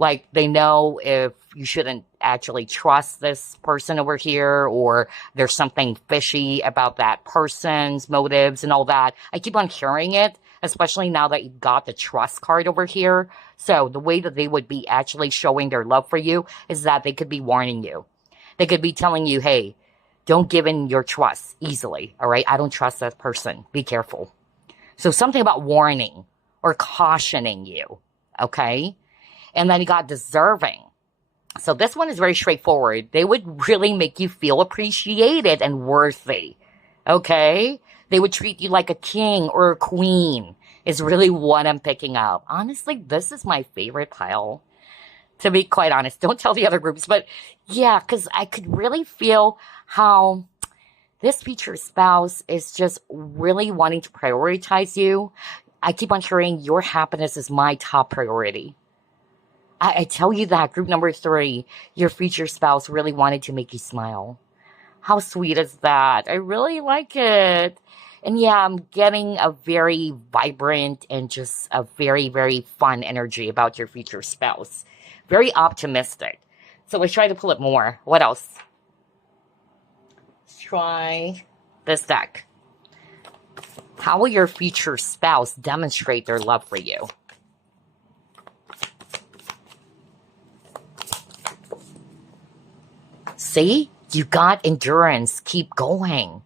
Like, they know if you shouldn't actually trust this person over here, or there's something fishy about that person's motives and all that. I keep on hearing it, especially now that you got the trust card over here. So the way that they would be actually showing their love for you is that they could be warning you. They could be telling you, hey, don't give in your trust easily, all right? I don't trust that person. Be careful. So something about warning or cautioning you, okay? And then you got deserving. So this one is very straightforward. They would really make you feel appreciated and worthy, okay? They would treat you like a king or a queen is really what I'm picking up. Honestly, this is my favorite pile, to be quite honest. Don't tell the other groups, but yeah, because I could really feel how this future spouse is just really wanting to prioritize you. I keep on hearing your happiness is my top priority. I tell you that, group number 3, your future spouse really wanted to make you smile. How sweet is that? I really like it. And yeah, I'm getting a very vibrant and just a very, very fun energy about your future spouse. Very optimistic. So let's try to pull it more. What else? Let's try this deck. How will your future spouse demonstrate their love for you? See? You got endurance. Keep going.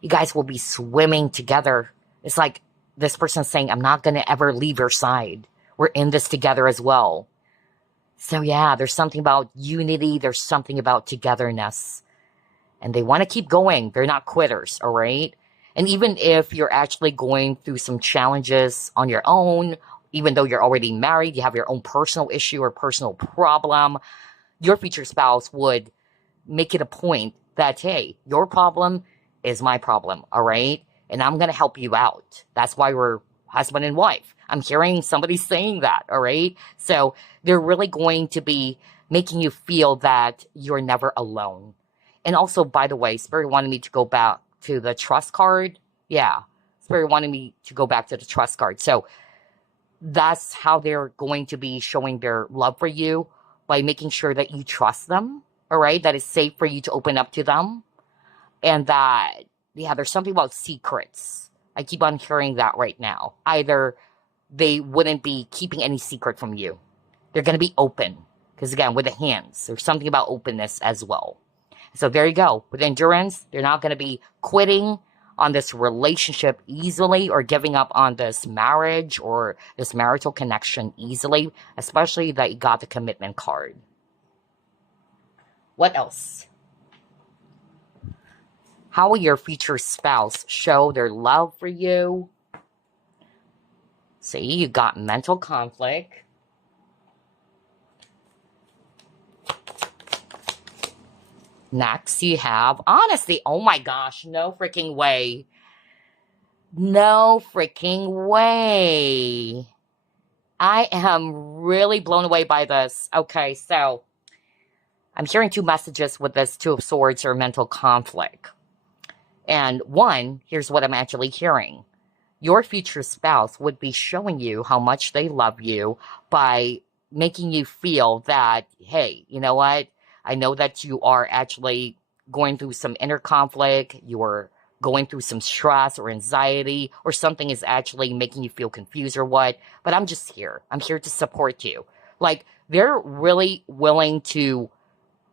You guys will be swimming together. It's like this person's saying, I'm not going to ever leave your side. We're in this together as well. So yeah, there's something about unity. There's something about togetherness. And they want to keep going. They're not quitters, all right? And even if you're actually going through some challenges on your own, even though you're already married, you have your own personal issue or personal problem, your future spouse would make it a point that, hey, your problem is my problem, all right? And I'm going to help you out. That's why we're husband and wife. I'm hearing somebody saying that, all right? So they're really going to be making you feel that you're never alone. And also, by the way, Spirit wanted me to go back to the trust card. Yeah, Spirit wanted me to go back to the trust card. So that's how they're going to be showing their love for you, by making sure that you trust them, all right? That it's safe for you to open up to them. And that, yeah, there's something about secrets. I keep on hearing that right now. Either they wouldn't be keeping any secret from you. They're going to be open. Because again, with the hands, there's something about openness as well. So there you go. With endurance, they're not going to be quitting on this relationship easily, or giving up on this marriage or this marital connection easily, especially that you got the commitment card. What else? How will your future spouse show their love for you? See, you got mental conflict. Next, you have honesty. Oh my gosh, no freaking way. No freaking way. I am really blown away by this. Okay, so I'm hearing two messages with this Two of Swords or mental conflict. And one, here's what I'm actually hearing. Your future spouse would be showing you how much they love you by making you feel that, hey, you know what? I know that you are actually going through some inner conflict. You are going through some stress or anxiety, or something is actually making you feel confused or what. But I'm just here. I'm here to support you. Like, they're really willing to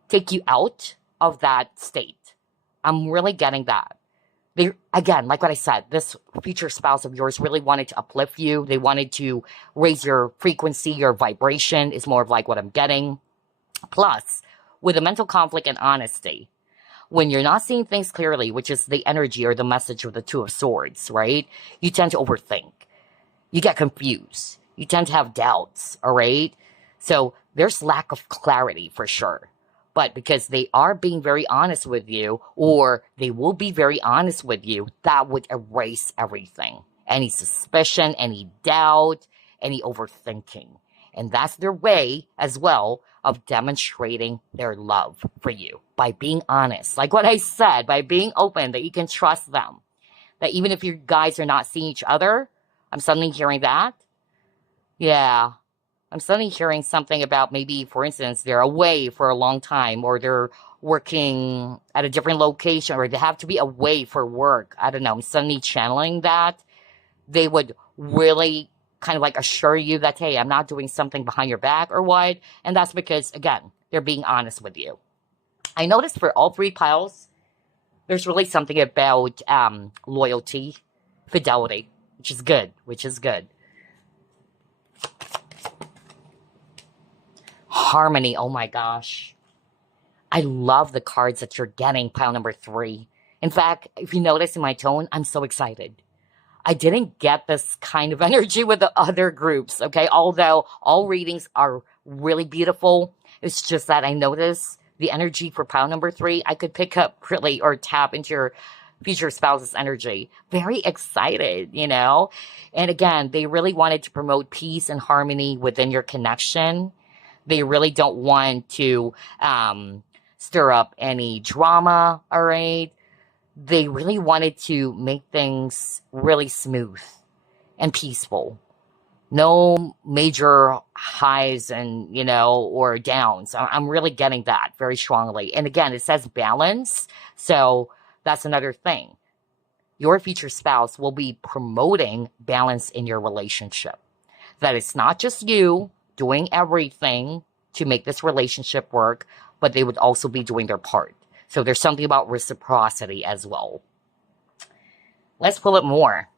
take you out of that state. I'm really getting that. They, again, like what I said, this future spouse of yours really wanted to uplift you. They wanted to raise your frequency, your vibration is more of like what I'm getting. Plus, with a mental conflict and honesty, when you're not seeing things clearly, which is the energy or the message of the Two of Swords, right? You tend to overthink. You get confused. You tend to have doubts, all right? So there's lack of clarity for sure. But because they are being very honest with you, or they will be very honest with you, that would erase everything. Any suspicion, any doubt, any overthinking. And that's their way as well of demonstrating their love for you, by being honest. Like what I said, by being open, that you can trust them. That even if you guys are not seeing each other, I'm suddenly hearing that. Yeah. I'm suddenly hearing something about maybe, for instance, they're away for a long time, or they're working at a different location, or they have to be away for work. I don't know. I'm suddenly channeling that. They would really kind of like assure you that, hey, I'm not doing something behind your back or what. And that's because, again, they're being honest with you. I noticed for all three piles, there's really something about loyalty, fidelity, which is good, Harmony, oh my gosh. I love the cards that you're getting, pile number 3. In fact, if you notice in my tone, I'm so excited. I didn't get this kind of energy with the other groups, okay? Although all readings are really beautiful, it's just that I noticed the energy for pile number 3. I could pick up really, or tap into your future spouse's energy. Very excited, you know? And again, they really wanted to promote peace and harmony within your connection. They really don't want to stir up any drama, all right? They really wanted to make things really smooth and peaceful. No major highs and, or downs. I'm really getting that very strongly. And again, it says balance. So that's another thing. Your future spouse will be promoting balance in your relationship. That it's not just you doing everything to make this relationship work, but they would also be doing their part. So there's something about reciprocity as well. Let's pull it more.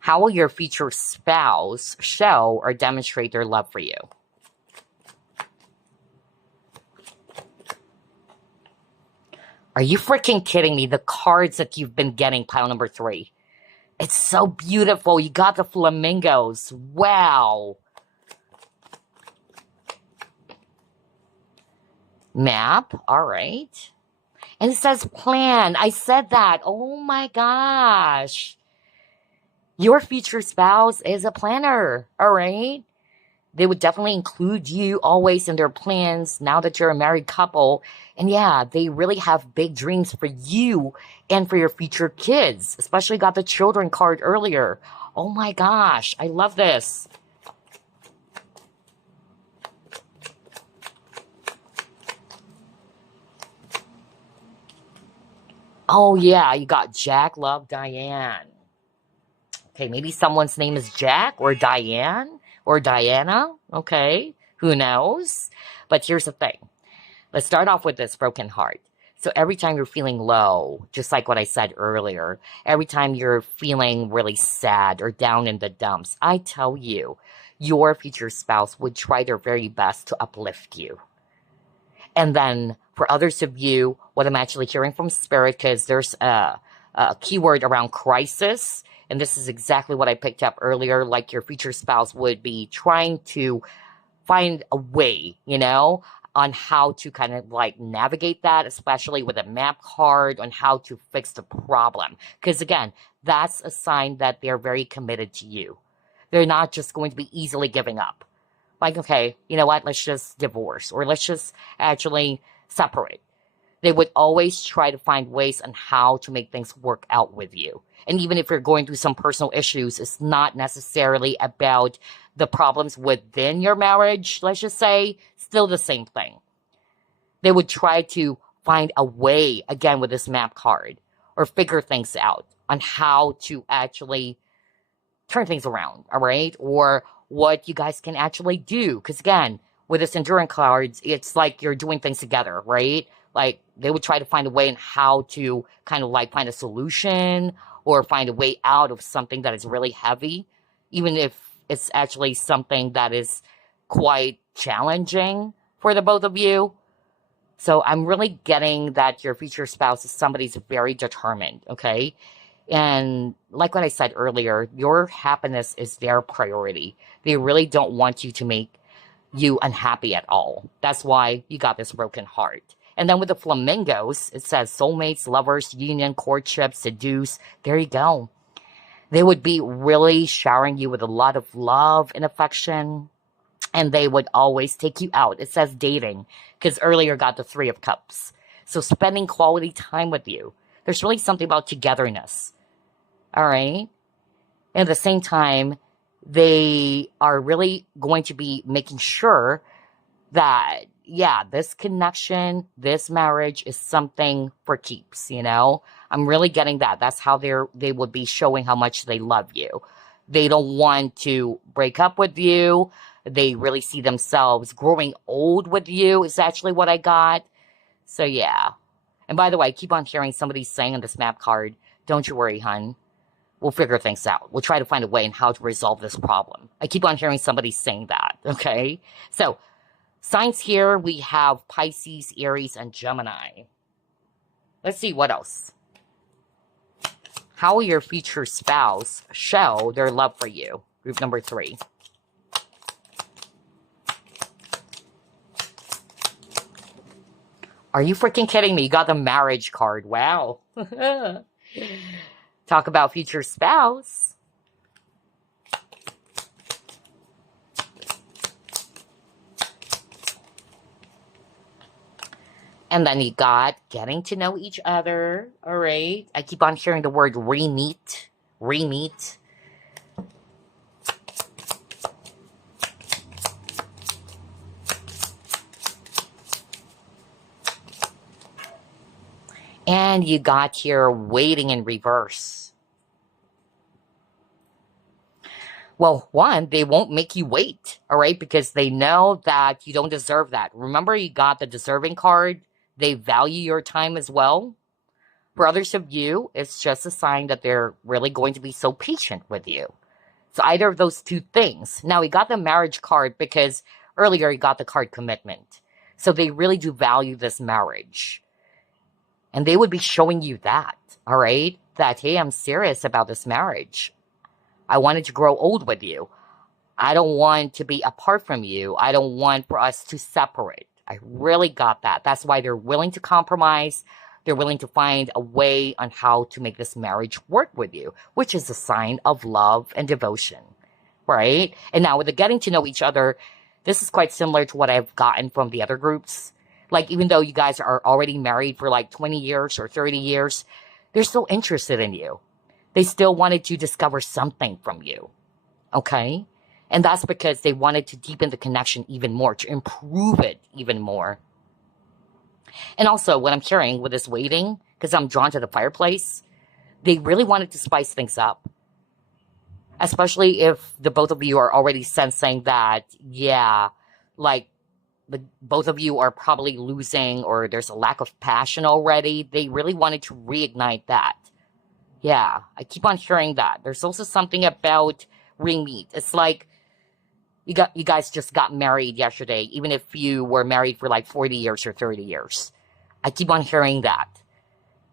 How will your future spouse show or demonstrate their love for you? Are you freaking kidding me? The cards that you've been getting, pile number 3. It's so beautiful. You got the flamingos. Wow. Map. All right. And it says plan. I said that. Oh my gosh. Your future spouse is a planner. All right. They would definitely include you always in their plans now that you're a married couple. And yeah, they really have big dreams for you and for your future kids, especially got the children card earlier. Oh my gosh, I love this. Oh yeah, you got Jack, love, Diane. Okay, maybe someone's name is Jack or Diane or Diana. Okay, who knows? But here's the thing. Let's start off with this broken heart. So every time you're feeling low, just like what I said earlier, every time you're feeling really sad or down in the dumps, I tell you, your future spouse would try their very best to uplift you. And then for others of you, what I'm actually hearing from Spirit, because there's a keyword around crisis, and this is exactly what I picked up earlier, like your future spouse would be trying to find a way, on how to kind of like navigate that, especially with a map card on how to fix the problem. Because again, that's a sign that they're very committed to you. They're not just going to be easily giving up. Like, okay, you know what? Let's just divorce or let's just actually separate. They would always try to find ways on how to make things work out with you. And even if you're going through some personal issues, it's not necessarily about the problems within your marriage, let's just say, still the same thing. They would try to find a way, again, with this map card, or figure things out on how to actually turn things around, all right? Or what you guys can actually do. Because again, with this endurance cards, it's like you're doing things together, right? Like they would try to find a way in how to kind of like find a solution or find a way out of something that is really heavy, even if it's actually something that is quite challenging for the both of you. So I'm really getting that your future spouse is somebody who's very determined, okay? And like what I said earlier, your happiness is their priority. They really don't want you to make you unhappy at all. That's why you got this broken heart. And then with the flamingos, it says soulmates, lovers, union, courtship, seduce. There you go. They would be really showering you with a lot of love and affection. And they would always take you out. It says dating, because earlier got the Three of Cups. So spending quality time with you. There's really something about togetherness. All right? And at the same time, they are really going to be making sure that, yeah, this connection, this marriage is something for keeps, I'm really getting that. That's how they would be showing how much they love you. They don't want to break up with you. They really see themselves growing old with you is actually what I got. So, yeah. And by the way, I keep on hearing somebody saying on this map card, don't you worry, hun. We'll figure things out. We'll try to find a way in how to resolve this problem. I keep on hearing somebody saying that, okay? So, signs here, we have Pisces, Aries, and Gemini. Let's see, what else? How will your future spouse show their love for you? Group number 3. Are you freaking kidding me? You got the marriage card. Wow. Talk about future spouse. And then you got getting to know each other. All right. I keep on hearing the word re-meet. Re-meet. And you got here waiting in reverse. Well, one, they won't make you wait, all right? Because they know that you don't deserve that. Remember, you got the deserving card. They value your time as well. For others of you, it's just a sign that they're really going to be so patient with you. So either of those two things. Now, we got the marriage card because earlier you got the card commitment. So they really do value this marriage. And they would be showing you that, all right? That, hey, I'm serious about this marriage. I wanted to grow old with you. I don't want to be apart from you. I don't want for us to separate. I really got that. That's why they're willing to compromise. They're willing to find a way on how to make this marriage work with you, which is a sign of love and devotion. right? And now with the getting to know each other, this is quite similar to what I've gotten from the other groups. Like, even though you guys are already married for like 20 years or 30 years, they're still interested in you. They still wanted to discover something from you, okay? And that's because they wanted to deepen the connection even more, to improve it even more. And also, what I'm hearing with this waiting, because I'm drawn to the fireplace, they really wanted to spice things up. Especially if the both of you are already sensing that, yeah, like both of you are probably losing or there's a lack of passion already. They really wanted to reignite that. Yeah, I keep on hearing that. There's also something about ring meet. It's like you guys just got married yesterday, even if you were married for like 40 years or 30 years. I keep on hearing that.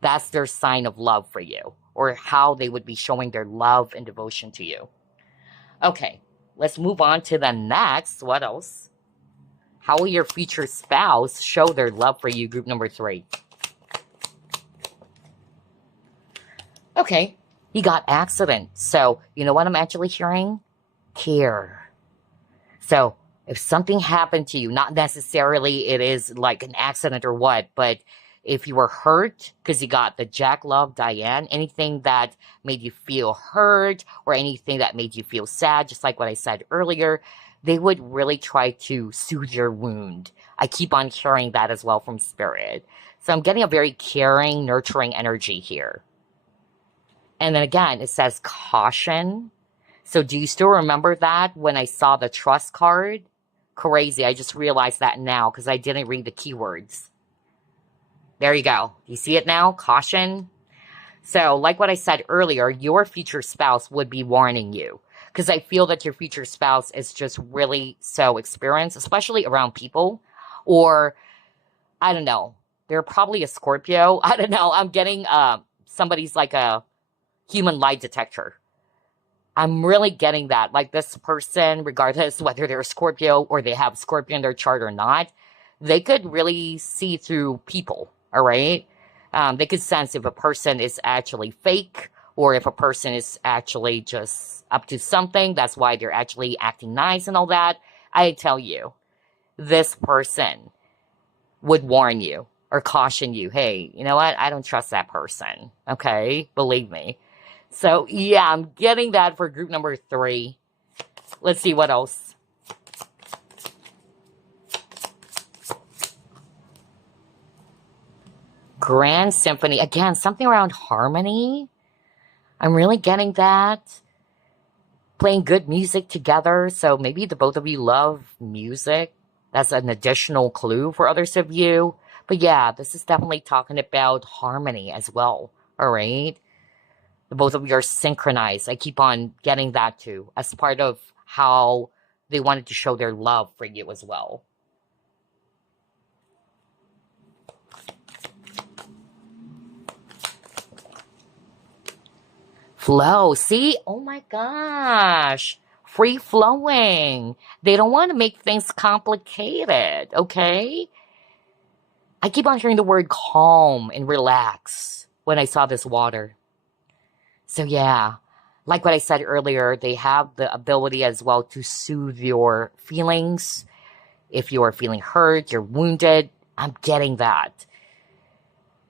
That's their sign of love for you, or how they would be showing their love and devotion to you. Okay, let's move on to the next. What else? How will your future spouse show their love for you, group number 3? Okay, you got accident. So, you know what I'm actually hearing? Care. So, if something happened to you, not necessarily it is like an accident or what, but if you were hurt because you got the Jack, Love, Diane, anything that made you feel hurt or anything that made you feel sad, just like what I said earlier, they would really try to soothe your wound. I keep on hearing that as well from Spirit. So I'm getting a very caring, nurturing energy here. And then again, it says caution. So do you still remember that when I saw the trust card? Crazy. I just realized that now because I didn't read the keywords. There you go. You see it now? Caution. So like what I said earlier, your future spouse would be warning you, because I feel that your future spouse is just really so experienced, especially around people. Or, I don't know, they're probably a Scorpio. I don't know. I'm getting somebody's like a human lie detector. I'm really getting that. Like this person, regardless whether they're a Scorpio or they have Scorpio in their chart or not, they could really see through people, all right? They could sense if a person is actually fake or if a person is actually just up to something. That's why they're actually acting nice and all that. I tell you, this person would warn you or caution you, hey, you know what? I don't trust that person, okay? Believe me. So, yeah, I'm getting that for group number 3. Let's see what else. Grand Symphony. Again, something around harmony. I'm really getting that. Playing good music together. So maybe the both of you love music. That's an additional clue for others of you. But yeah, this is definitely talking about harmony as well. All right? The both of you are synchronized. I keep on getting that too, as part of how they wanted to show their love for you as well. Flow. See? Oh my gosh. Free flowing. They don't want to make things complicated, okay? I keep on hearing the word calm and relax when I saw this water. So yeah, like what I said earlier, they have the ability as well to soothe your feelings. If you are feeling hurt, you're wounded, I'm getting that.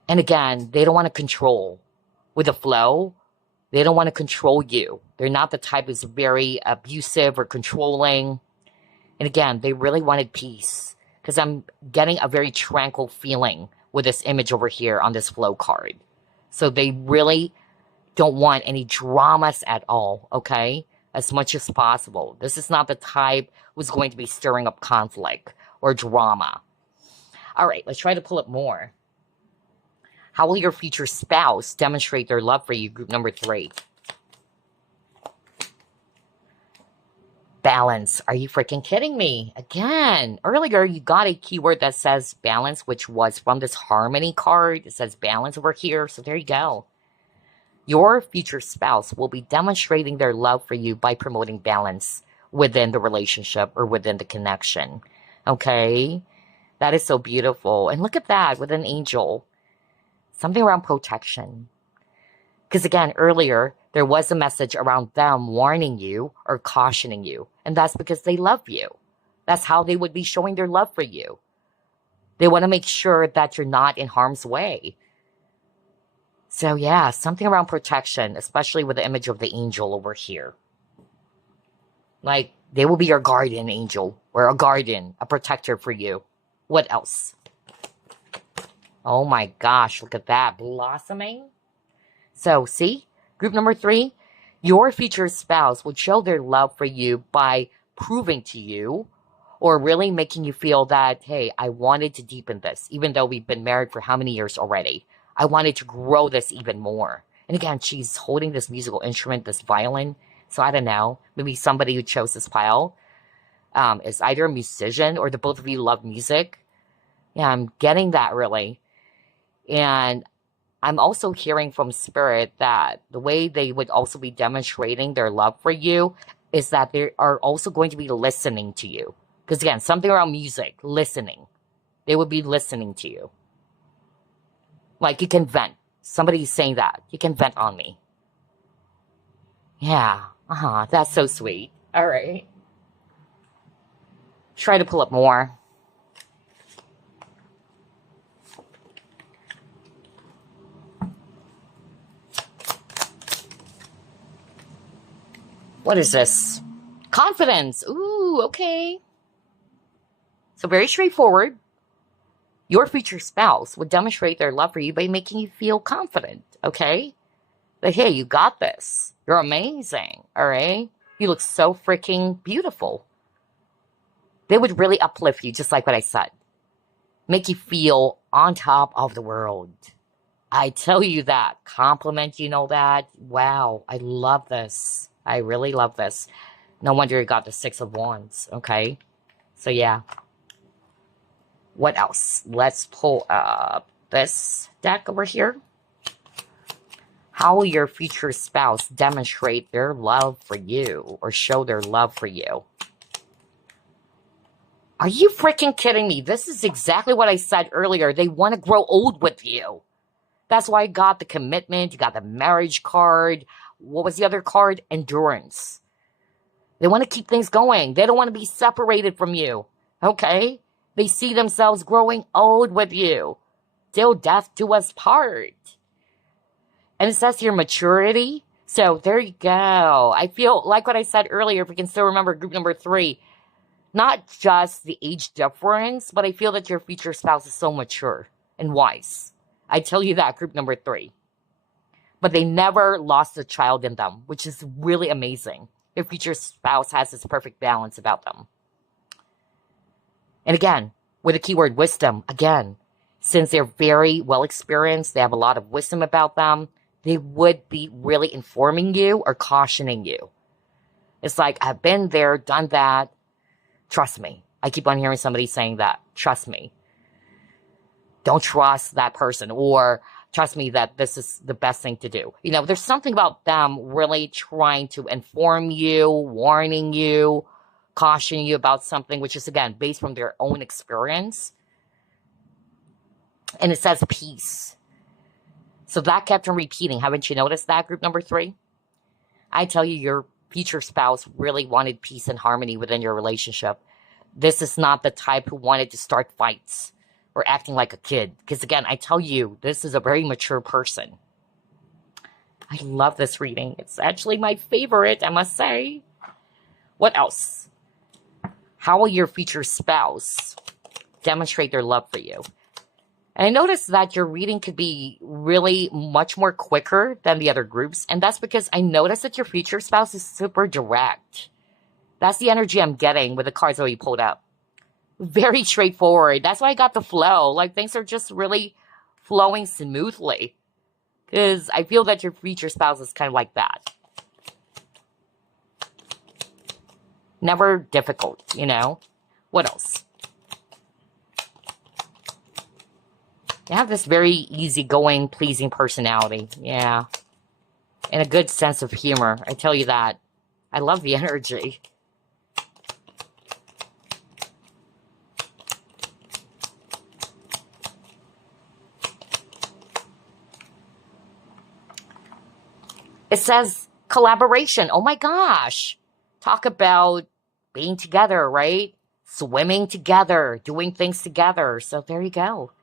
And again, they don't want to control. With the flow, they don't want to control you. They're not the type who's very abusive or controlling. And again, they really wanted peace, because I'm getting a very tranquil feeling with this image over here on this flow card. So they really don't want any dramas at all, okay? As much as possible. This is not the type who's going to be stirring up conflict or drama. All right, let's try to pull up more. How will your future spouse demonstrate their love for you, group number 3? Balance. Are you freaking kidding me? Again, earlier you got a keyword that says balance, which was from this harmony card. It says balance over here, so there you go. Your future spouse will be demonstrating their love for you by promoting balance within the relationship or within the connection. Okay? That is so beautiful. And look at that with an angel. Something around protection. Because again, earlier, there was a message around them warning you or cautioning you. And that's because they love you. That's how they would be showing their love for you. They want to make sure that you're not in harm's way. So yeah, something around protection, especially with the image of the angel over here. Like, they will be your guardian angel, or a guardian, a protector for you. What else? Oh my gosh, look at that. Blossoming. So, see? Group number 3, your future spouse would show their love for you by proving to you or really making you feel that, hey, I wanted to deepen this, even though we've been married for how many years already. I wanted to grow this even more. And again, she's holding this musical instrument, this violin. So I don't know, maybe somebody who chose this pile is either a musician or the both of you love music. Yeah, I'm getting that really. And I'm also hearing from Spirit that the way they would also be demonstrating their love for you is that they are also going to be listening to you. Because again, something around music, listening. They would be listening to you. Like, you can vent. Somebody's saying that. You can vent on me. Yeah. That's so sweet. All right. Try to pull up more. What is this? Confidence. Ooh, okay. So very straightforward. Your future spouse would demonstrate their love for you by making you feel confident, okay? That, hey, you got this. You're amazing, all right? You look so freaking beautiful. They would really uplift you, just like what I said. Make you feel on top of the world. I tell you that. Compliment you, know that. Wow, I love this. I really love this. No wonder you got the 6 of Wands, okay? So yeah. What else? Let's pull up this deck over here. How will your future spouse demonstrate their love for you or show their love for you? Are you freaking kidding me? This is exactly what I said earlier. They want to grow old with you. That's why I got the commitment. You got the marriage card. What was the other card? Endurance. They want to keep things going. They don't want to be separated from you. Okay? They see themselves growing old with you. Till death do us part. And it says your maturity. So there you go. I feel like what I said earlier, if we can still remember group number 3, not just the age difference, but I feel that your future spouse is so mature and wise. I tell you that, group number 3. But they never lost a child in them, which is really amazing. Your future spouse has this perfect balance about them. And again, with the keyword wisdom, again, since they're very well experienced, they have a lot of wisdom about them, they would be really informing you or cautioning you. It's like, I've been there, done that. Trust me. I keep on hearing somebody saying that. Trust me. Don't trust that person, or trust me that this is the best thing to do. You know, there's something about them really trying to inform you, warning you, cautioning you about something, which is, again, based from their own experience. And it says peace. So that kept on repeating. Haven't you noticed that, group number 3? I tell you, your future spouse really wanted peace and harmony within your relationship. This is not the type who wanted to start fights or acting like a kid. Because again, I tell you, this is a very mature person. I love this reading. It's actually my favorite, I must say. What else? How will your future spouse demonstrate their love for you? And I noticed that your reading could be really much more quicker than the other groups. And that's because I noticed that your future spouse is super direct. That's the energy I'm getting with the cards that we pulled up. Very straightforward. That's why I got the flow. Like, things are just really flowing smoothly. Because I feel that your future spouse is kind of like that. Never difficult, you know? What else? They have this very easygoing, pleasing personality. Yeah. And a good sense of humor. I tell you that. I love the energy. It says collaboration. Oh my gosh. Talk about being together, right? Swimming together, doing things together. So there you go.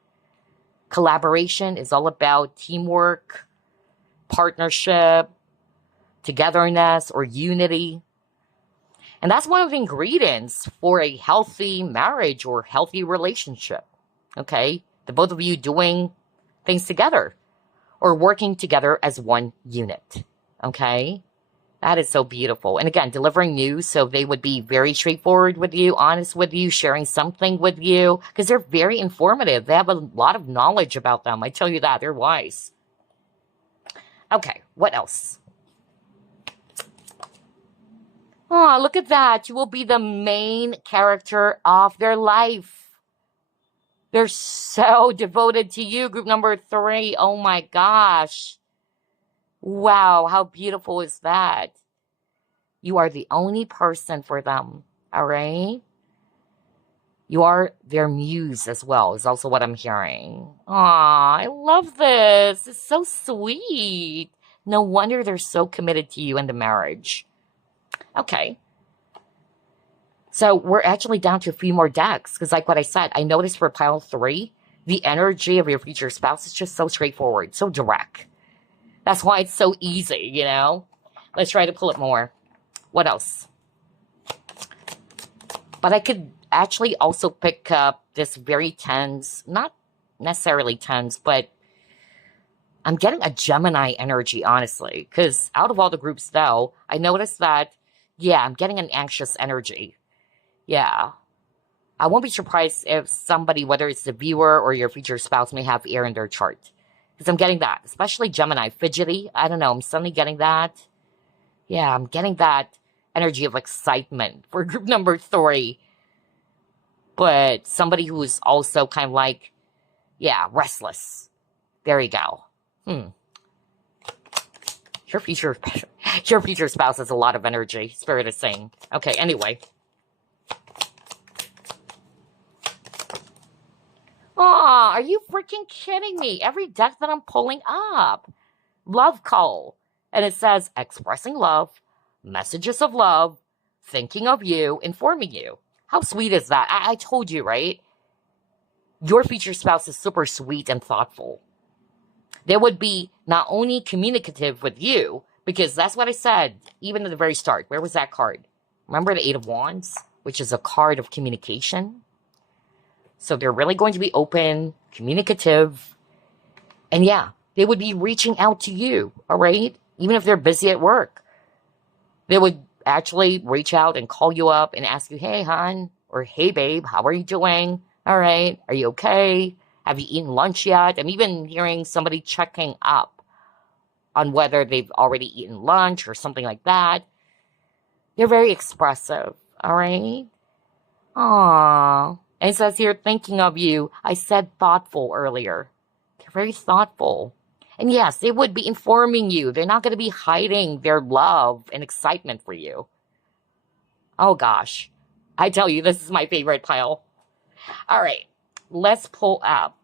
Collaboration is all about teamwork, partnership, togetherness, or unity. And that's one of the ingredients for a healthy marriage or healthy relationship. Okay? The both of you doing things together or working together as one unit. Okay? That is so beautiful. And again, delivering news, so they would be very straightforward with you, honest with you, sharing something with you, because they're very informative. They have a lot of knowledge about them. I tell you that. They're wise. Okay, what else? Oh, look at that. You will be the main character of their life. They're so devoted to you, group number 3. Oh my gosh. Wow, how beautiful is that? You are the only person for them, all right? You are their muse as well, is also what I'm hearing. Aw, I love this. It's so sweet. No wonder they're so committed to you in the marriage. Okay. So we're actually down to a few more decks, because like what I said, I noticed for pile 3, the energy of your future spouse is just so straightforward, so direct. That's why it's so easy, you know? Let's try to pull it more. What else? But I could actually also pick up this very tense, not necessarily tense, but I'm getting a Gemini energy, honestly, because out of all the groups, though, I noticed that, yeah, I'm getting an anxious energy. Yeah. I won't be surprised if somebody, whether it's the viewer or your future spouse, may have air in their chart. Because I'm getting that, especially Gemini, fidgety. I don't know, I'm suddenly getting that. Yeah, I'm getting that energy of excitement for group number 3. But somebody who's also kind of like, yeah, restless. There you go. Your future spouse has a lot of energy, Spirit is saying. Okay, anyway. Aw, are you freaking kidding me? Every deck that I'm pulling up. Love call. And it says, expressing love, messages of love, thinking of you, informing you. How sweet is that? I told you, right? Your future spouse is super sweet and thoughtful. They would be not only communicative with you, because that's what I said, even at the very start. Where was that card? Remember the 8 of Wands, which is a card of communication? So they're really going to be open, communicative, and yeah, they would be reaching out to you, all right? Even if they're busy at work. They would actually reach out and call you up and ask you, hey, hon, or hey, babe, how are you doing? All right, are you okay? Have you eaten lunch yet? I'm even hearing somebody checking up on whether they've already eaten lunch or something like that. They're very expressive, all right? Aww. And it says here, thinking of you. I said thoughtful earlier. They're very thoughtful. And yes, they would be informing you. They're not going to be hiding their love and excitement for you. Oh gosh. I tell you, this is my favorite pile. All right, let's pull up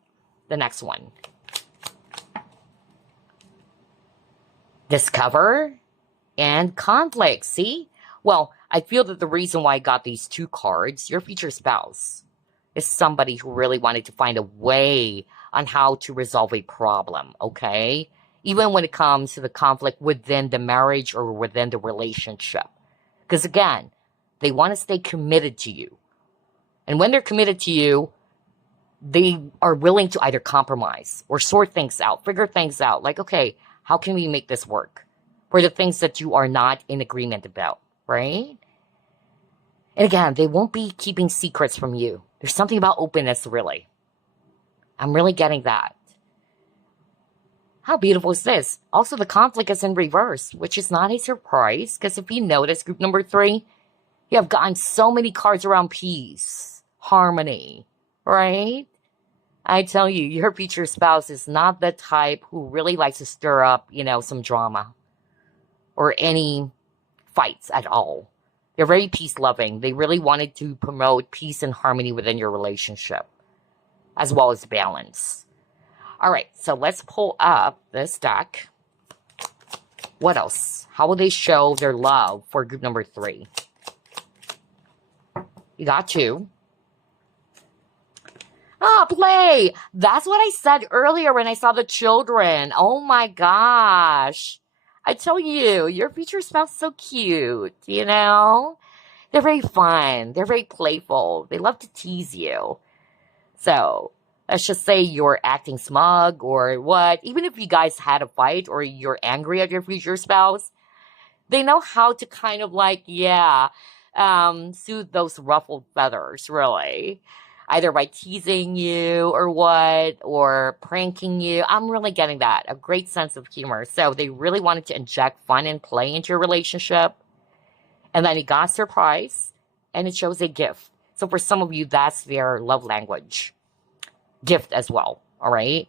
the next one. Discover and conflict. See? Well, I feel that the reason why I got these 2 cards, your future spouse, is somebody who really wanted to find a way on how to resolve a problem, okay? Even when it comes to the conflict within the marriage or within the relationship. Because again, they want to stay committed to you. And when they're committed to you, they are willing to either compromise or sort things out, figure things out. Like, okay, how can we make this work? For the things that you are not in agreement about, right? And again, they won't be keeping secrets from you. There's something about openness, really. I'm really getting that. How beautiful is this? Also, the conflict is in reverse, which is not a surprise, because if you notice, group number 3, you have gotten so many cards around peace, harmony, right? I tell you, your future spouse is not the type who really likes to stir up, some drama or any fights at all. They're very peace-loving. They really wanted to promote peace and harmony within your relationship, as well as balance. All right, so let's pull up this deck. What else? How will they show their love for group number 3? You got 2. Ah, play! That's what I said earlier when I saw the children. Oh my gosh. I tell you, your future spouse is so cute, you know? They're very fun. They're very playful. They love to tease you. So, let's just say you're acting smug or what. Even if you guys had a fight or you're angry at your future spouse, they know how to kind of like, soothe those ruffled feathers, really. Either by teasing you or what, or pranking you. I'm really getting that. A great sense of humor. So they really wanted to inject fun and play into your relationship. And then it got surprised, and it shows a gift. So for some of you, that's their love language. Gift as well, all right?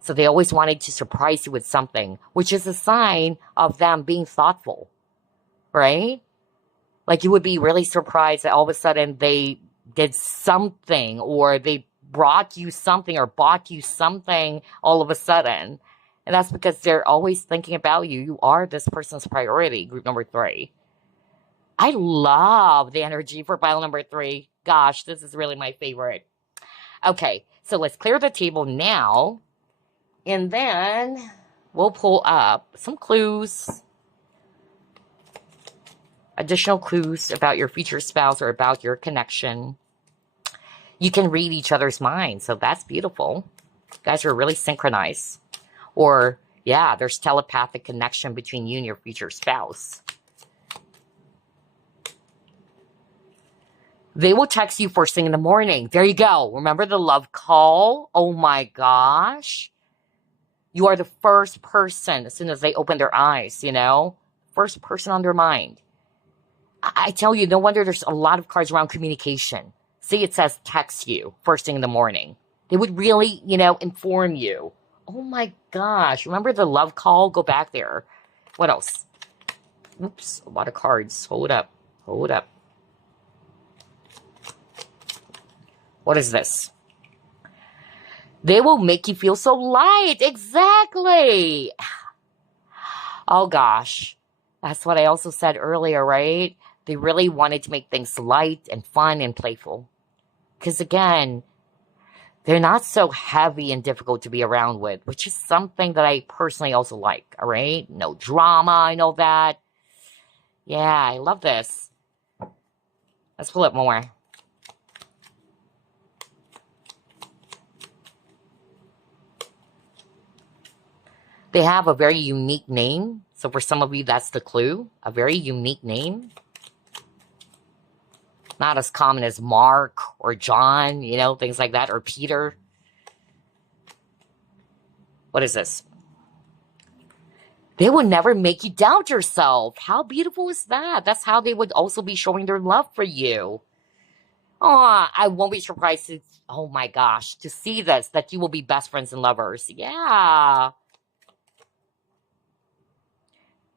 So they always wanted to surprise you with something, which is a sign of them being thoughtful, right? Like you would be really surprised that all of a sudden they did something or they brought you something or bought you something all of a sudden. And that's because they're always thinking about you. You are this person's priority, group number 3. I love the energy for pile number 3. Gosh, this is really my favorite. Okay, so let's clear the table now. And then we'll pull up some clues. Additional clues about your future spouse or about your connection. You can read each other's minds, so that's beautiful. You guys are really synchronized. Or, yeah, there's telepathic connection between you and your future spouse. They will text you first thing in the morning. There you go. Remember the love call? Oh my gosh. You are the first person as soon as they open their eyes, you know? First person on their mind. I tell you, no wonder there's a lot of cards around communication. See, it says text you first thing in the morning. They would really, inform you. Oh my gosh. Remember the love call? Go back there. What else? Oops, a lot of cards. Hold up. Hold up. What is this? They will make you feel so light. Exactly. Oh gosh. That's what I also said earlier, right? They really wanted to make things light and fun and playful. Because again, they're not so heavy and difficult to be around with, which is something that I personally also like, all right? No drama, I know that. Yeah, I love this. Let's pull up more. They have a very unique name. So for some of you, that's the clue. A very unique name. Not as common as Mark or John, things like that, or Peter. What is this? They will never make you doubt yourself. How beautiful is that? That's how they would also be showing their love for you. Oh, I won't be surprised to, oh my gosh, to see this, that you will be best friends and lovers. Yeah.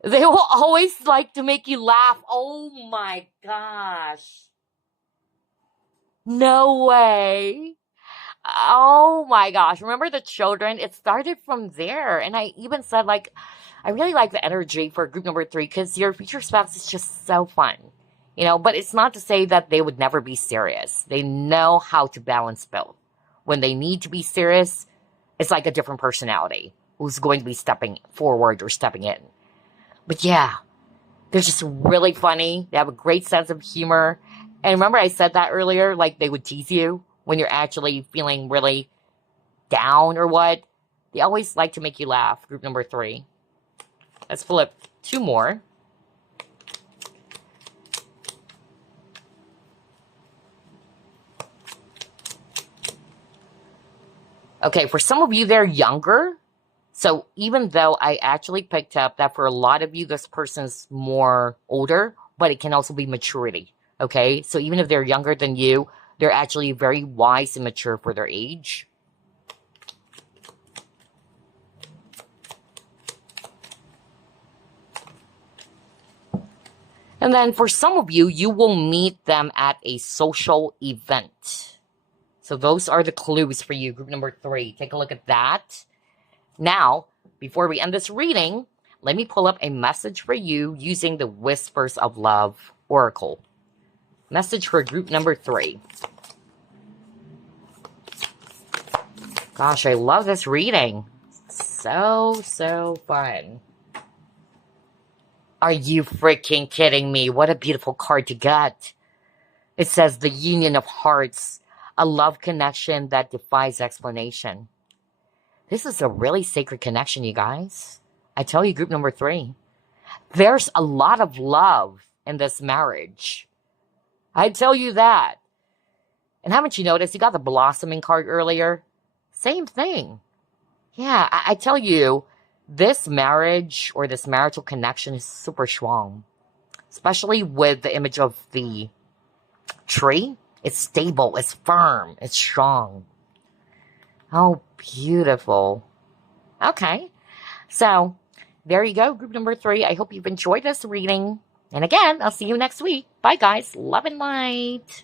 They will always like to make you laugh. Oh my gosh. No way. Oh my gosh. Remember the children? It started from there. And I even said, I really like the energy for group number 3 because your future spouse is just so fun. But it's not to say that they would never be serious. They know how to balance both. When they need to be serious, it's like a different personality who's going to be stepping forward or stepping in. But yeah, they're just really funny. They have a great sense of humor. And remember I said that earlier, like they would tease you when you're actually feeling really down or what. They always like to make you laugh, group number 3. Let's flip 2 more. Okay, for some of you, they're younger. So even though I actually picked up that for a lot of you, this person's more older, but it can also be maturity. Okay, so even if they're younger than you, they're actually very wise and mature for their age. And then for some of you, you will meet them at a social event. So those are the clues for you, group number 3. Take a look at that. Now, before we end this reading, let me pull up a message for you using the Whispers of Love Oracle. Message for group number 3. Gosh, I love this reading. So fun. Are you freaking kidding me? What a beautiful card to get. It says the union of hearts, a love connection that defies explanation. This is a really sacred connection, you guys. I tell you, group number 3. There's a lot of love in this marriage. I tell you that. And haven't you noticed, you got the blossoming card earlier? Same thing. Yeah, I tell you, this marriage or this marital connection is super strong. Especially with the image of the tree. It's stable, it's firm, it's strong. Oh, beautiful. Okay. So, there you go, group number 3. I hope you've enjoyed this reading. And again, I'll see you next week. Bye, guys. Love and light.